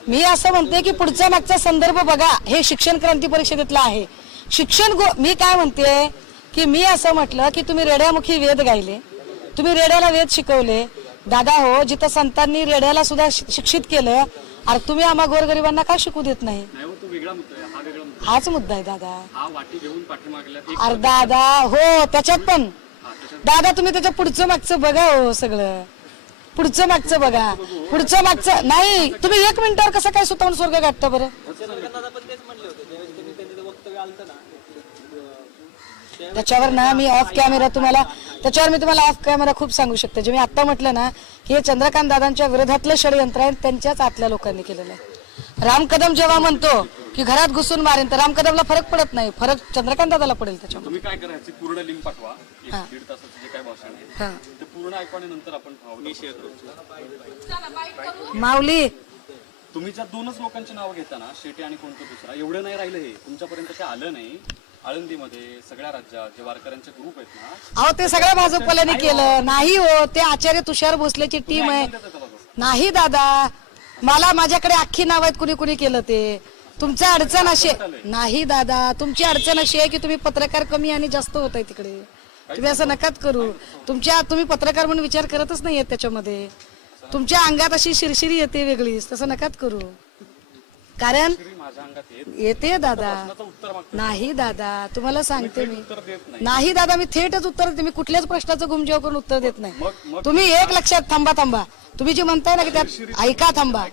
मी असं म्हणते की पुढचा मागचा संदर्भ बघा. हे शिक्षण क्रांती परिषदेतला आहे. मी काय म्हणते की मी असं म्हटलं की तुम्ही रेड्यामुखी वेद गायले, तुम्ही रेड्याला वेद शिकवले. दादा हो, जिथं संतांनी रेड्याला सुद्धा शिक्षित केलं, अरे तुम्ही आम्हा गोरगरिबांना का शिकू देत नाही? तो वेगळा मुद्दा आहे, हा वेगळा मुद्दा. हाच मुद्दा आहे दादा. हा वाटी घेऊन पाठीमागल्या अरे दादा हो, त्याच्यात पण दादा तुम्ही त्याच्या पुढचं मागचं बघा हो, सगळं पुढचं मागचं बघा, पुढचं मागचं नाही. तुम्ही 1 मिनिटावर कसं काय स्वतःहून स्वर्ग गाठता बरं? त्याच्यावर ना मी ऑफ कॅमेरा तुम्हाला ऑफ कॅमेरा खूप सांगू शकते. जे मी आता म्हटलं ना की हे चंद्रकांत दादांच्या विरोधातलं षडयंत्र आहे, त्यांच्याच आतल्या लोकांनी केलेलं आहे. राम कदम जेव्हा म्हणतो की घरात घुसून मारेन, तर राम कदमला फरक पडत नाही, फरक चंद्रकांत दादाला पडेल. त्याच्यामुळे तुम्ही काय करायचं, पूर्ण लिंक पाठवा, 1-1.5 तासाचं जे काय भाषण आहे ते पूर्ण ऐकून नंतर आपण शेअर करू. माऊली तुम्ही ज्या दोनच लोकांची नावं घेता ना, शेटे आणि कोणतं दुसरा, एवढं नाही राहिलं हे तुमच्यापर्यंत ते आलं नाही. आळंदीमध्ये सगळ्या राज्यात जे वारकऱ्यांचे ग्रुप आहेत ना, अहो ते सगळं भाजपवाल्यांनी केलं नाही हो. ते आचार्य तुषार भोसलेची टीम आहे. नाही दादा, मला माझ्याकडे अख्खी नाव आहेत कुणी कुणी केलं ते. तुमची अडचण अशी नाही दादा, तुमची अडचण अशी आहे की तुम्ही पत्रकार कमी आणि जास्त होत आहे तिकडे. तुम्ही असं नकाच करू. तुम्ही पत्रकार म्हणून विचार करतच नाहीये त्याच्यामध्ये. तुमच्या अंगात अशी शिरशिरी येते वेगळीच, तसं नकाच करू. कारण माझ्या अंगात येते दादा. उत्तर मागतो. नाही दादा, तुम्हाला सांगते मी. उत्तर देत नाही. नाही दादा, मी थेटच उत्तर देते. मी कुठल्याच प्रश्नाचं घुमजाव करून उत्तर देत नाही. मग तुम्ही एक लक्षात थांबा. तुम्ही जे म्हणताय ना की त्यात ऐका, थांबा.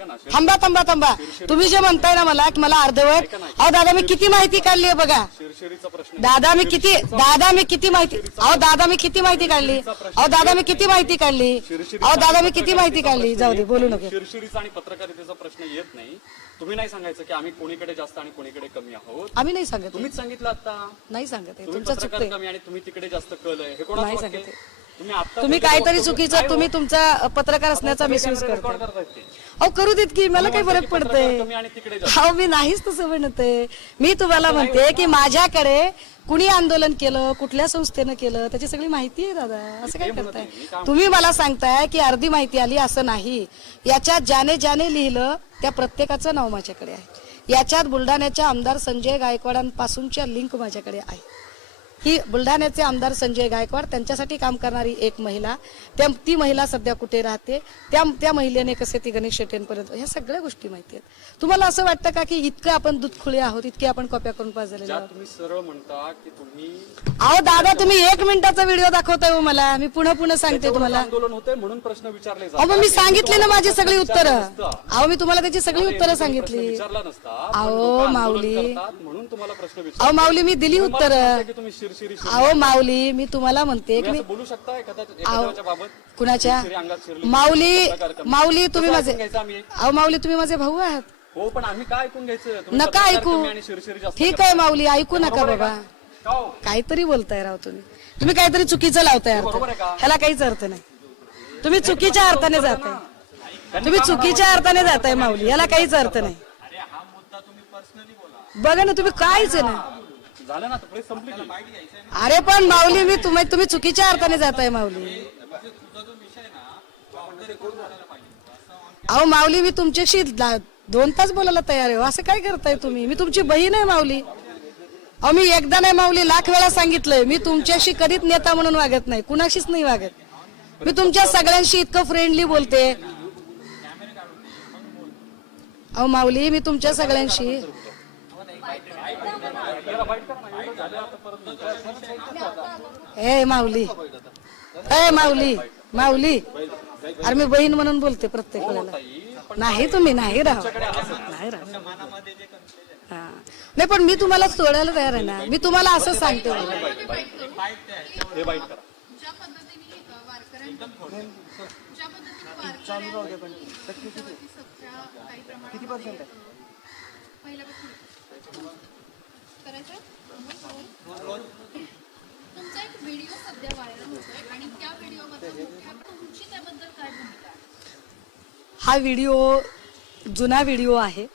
तुम्ही जे म्हणताय ना मला की मला अर्धवट, अहो दादा मी किती माहिती काढली आहे बघा. शिरशिरीचा प्रश्न दादा मी किती माहिती, अहो दादा मी किती माहिती काढली, जाऊ दे, बोलू नका. शिरशिरीचा आणि पत्रकारितेचा प्रश्न येत नाही. तुम्ही नाही सांगायचं की आम्ही कोणीकडे जास्त आणि कोणीकडे कमी आहोत. आम्ही नाही सांगत, तुम्हीच सांगितलं आता. नाही सांगत आहे. तुम्ही तुमचं पत्रकार चुकतंय. कमी आणि तुम्ही तिकडे जास्त कल आहे, हे नाही कोणाचं सांगत वाक्य? आहे. तुम्ही आता तुम्ही काहीतरी चुकीचं, तुम्ही तुमचा पत्रकार असण्याचा मिसयूज रेकॉर्ड करताय. करतायत ते. अहो करू देत की, मला काय फरक पडतंय. कमी आणि तिकडे जास्त. अहो मी नाहीच तसं म्हणते. मी तुम्हाला म्हणते की माझ्याकडे कुणी आंदोलन केलं, कुठल्या संस्थेनं केलं, त्याची सगळी माहिती आहे दादा. असं काय करताय तुम्ही? मला सांगताय की अर्धी माहिती आली, असं नाही. याच्यात ज्याने लिहिलं त्या प्रत्येकाचं नाव माझ्याकडे आहे. याच्यात बुलढाण्याच्या आमदार संजय गायकवाडांपासूनच्या लिंक माझ्याकडे आहे. ही बुलढाण्याचे आमदार संजय गायकवाड, त्यांच्यासाठी काम करणारी एक महिला, ती महिला सध्या कुठे राहते, त्या महिलेने कसे ती गणेश शेट्टींपर्यंत, ह्या सगळ्या गोष्टी माहिती आहेत. तुम्हाला असं वाटतं का की इतकं आपण दूधखुळे आहोत, इतके आपण कॉप्या करून पास झालेले आहोत? तुम्ही सरळ म्हणता की तुम्ही अहो दादा, तुम्ही 1 मिनिटाचा व्हिडिओ दाखवताय हो मला. मी पुन्हा सांगते तुम्हाला. आंदोलन होतंय म्हणून प्रश्न विचारले अहो मग मी सांगितले ना माझी सगळी उत्तरं. अहो मी तुम्हाला त्याची सगळी उत्तरं सांगितली. विचारला नसता. अहो माऊली, म्हणून तुम्हाला प्रश्न विचार. अहो माऊली मी दिली उत्तरं. की तुम्ही शिरशिरी अहो माऊली, मी तुम्हाला म्हणते की मी बोलू शकता एखाद्याच्या बाबत कुणाच्या शिरशिरी अंगात शिरली. माऊली तुम्ही कसं माझे, ऐकून घ्यायचं आम्ही? अहो माऊली तुम्ही माझे भाऊ आहात. हो, पण आम्ही काय ऐकून घ्यायचं? तुम्ही नका पत्रकार ऐकू. कमी आणि शिरशिरी जास्त ठीक करता. आहे माऊली, ऐकू नका बरोबर आहे बाबा. का? का हो? काहीतरी बोलताय राव तुम्ही काहीतरी चुकीचं लावताय अर्थ. बरोबर आहे का? ह्याला काहीच अर्थ नाही. तुम्ही चुकीच्या अर्थाने जाताय. माऊली, याला काहीच अर्थ नाही. बघा ना, तुम्ही काहीच आहे ना. झालं ना, पुढे संपली की. अरे पण माऊली, तुम्ही चुकीच्या अर्थाने जाताय माऊली. अहो माऊली, मी तुमच्याशी 2 तास बोलायला तयार आहे. असं काय करताय तुम्ही? मी तुमची बहीण आहे माऊली. अहो मी एकदा नाही माऊली, लाख वेळा सांगितलंय, मी तुमच्याशी कधीच नेता म्हणून वागत नाही, कुणाशीच नाही वागत. मी तुमच्या सगळ्यांशी इतकं फ्रेंडली बोलते. अहो माऊली, मी तुमच्या सगळ्यांशी माऊली, अरे मी बहीण म्हणून बोलते प्रत्येक वेळेला. नाही तुम्ही नाही राहा. नाही पण मी तुम्हाला सोडायला तयार आहे ना. मी तुम्हाला असं सांगते. हे बाईट करा. ज्या पद्धतीने वारकऱ्यांच्या काही प्रमाणात किती पर्सेंट आहे? पहिल्यापासून करायचं. तुमचा एक व्हिडिओ सध्या व्हायरल होतोय आणि त्या व्हिडिओमध्ये तुमची त्याबद्दल काय भूमिका आहे? हा व्हिडिओ जुना व्हिडिओ आहे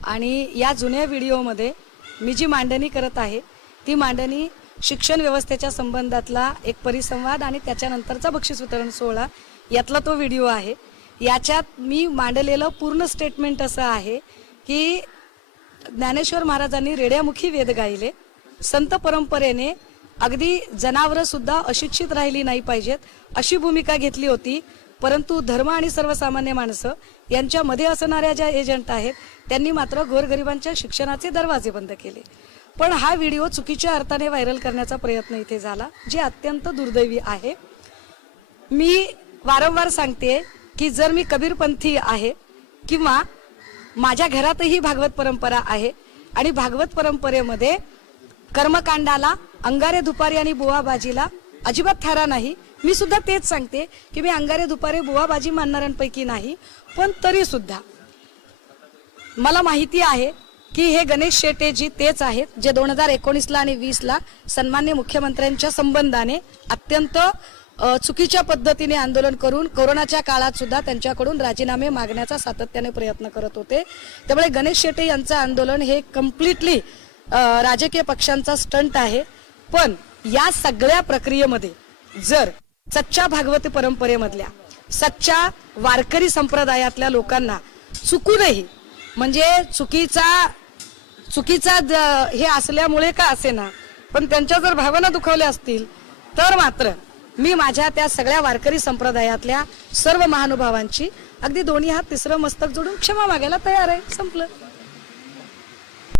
आणि या जुन्या व्हिडिओमध्ये मी जी मांडणी करत आहे ती मांडणी शिक्षण व्यवस्थेच्या संबंधातला एक परिसंवाद आणि त्याच्यानंतरचा बक्षीस वितरण सोहळा यातला तो व्हिडिओ आहे. याच्यात मी मांडलेलं पूर्ण स्टेटमेंट असं आहे की ज्ञानेश्वर महाराजांनी रेड्यामुखी वेद गायले, संत परंपरेने अगदी जनावरं सुद्धा अशिक्षित राहिली नाही पाहिजेत अशी भूमिका घेतली होती. परंतु धर्म आणि सर्वसामान्य माणसं यांच्यामध्ये असणाऱ्या ज्या एजंट आहेत त्यांनी मात्र गोरगरिबांच्या शिक्षणाचे दरवाजे बंद केले. पण हा व्हिडिओ चुकीच्या अर्थाने व्हायरल करण्याचा प्रयत्न इथे झाला, जे अत्यंत दुर्दैवी आहे. मी वारंवार सांगते की जर मी कबीरपंथी आहे किंवा माझ्या घरातही भागवत परंपरा आहे आणि भागवत परंपरेमध्ये कर्मकांडाला, अंगारे दुपारी आणि बुवाबाजीला अजिबात थारा नाही. मी सुद्धा तेच सांगते की मी अंगारे दुपारे बुवाबाजी मानणाऱ्यांपैकी नाही. पण तरी सुद्धा मला माहिती आहे की हे गणेश शेटेजी तेच आहेत जे 2019ला आणि 20ला सन्मान्य मुख्यमंत्र्यांच्या संबंधाने अत्यंत चुकीच्या पद्धतीने आंदोलन करून कोरोनाच्या काळात सुद्धा त्यांच्याकडून राजीनामे मागण्याचा सातत्याने प्रयत्न करत होते. त्यामुळे गणेश शेटे यांचं आंदोलन हे कम्प्लिटली राजकीय पक्षांचा स्टंट आहे. पण या सगळ्या प्रक्रियेमध्ये जर सच्च्या भागवती परंपरेमधल्या सच्च्या वारकरी संप्रदायातल्या लोकांना चुकूनही म्हणजे चुकीचा हे असल्यामुळे का असेना पण त्यांच्या जर भावना दुखावल्या असतील तर मात्र मी माझ्या त्या सगळ्या वारकरी संप्रदायातल्या सर्व महानुभावांची अगदी दोन्ही हात तिसरं मस्तक जोडून क्षमा मागायला तयार आहे. संपलं.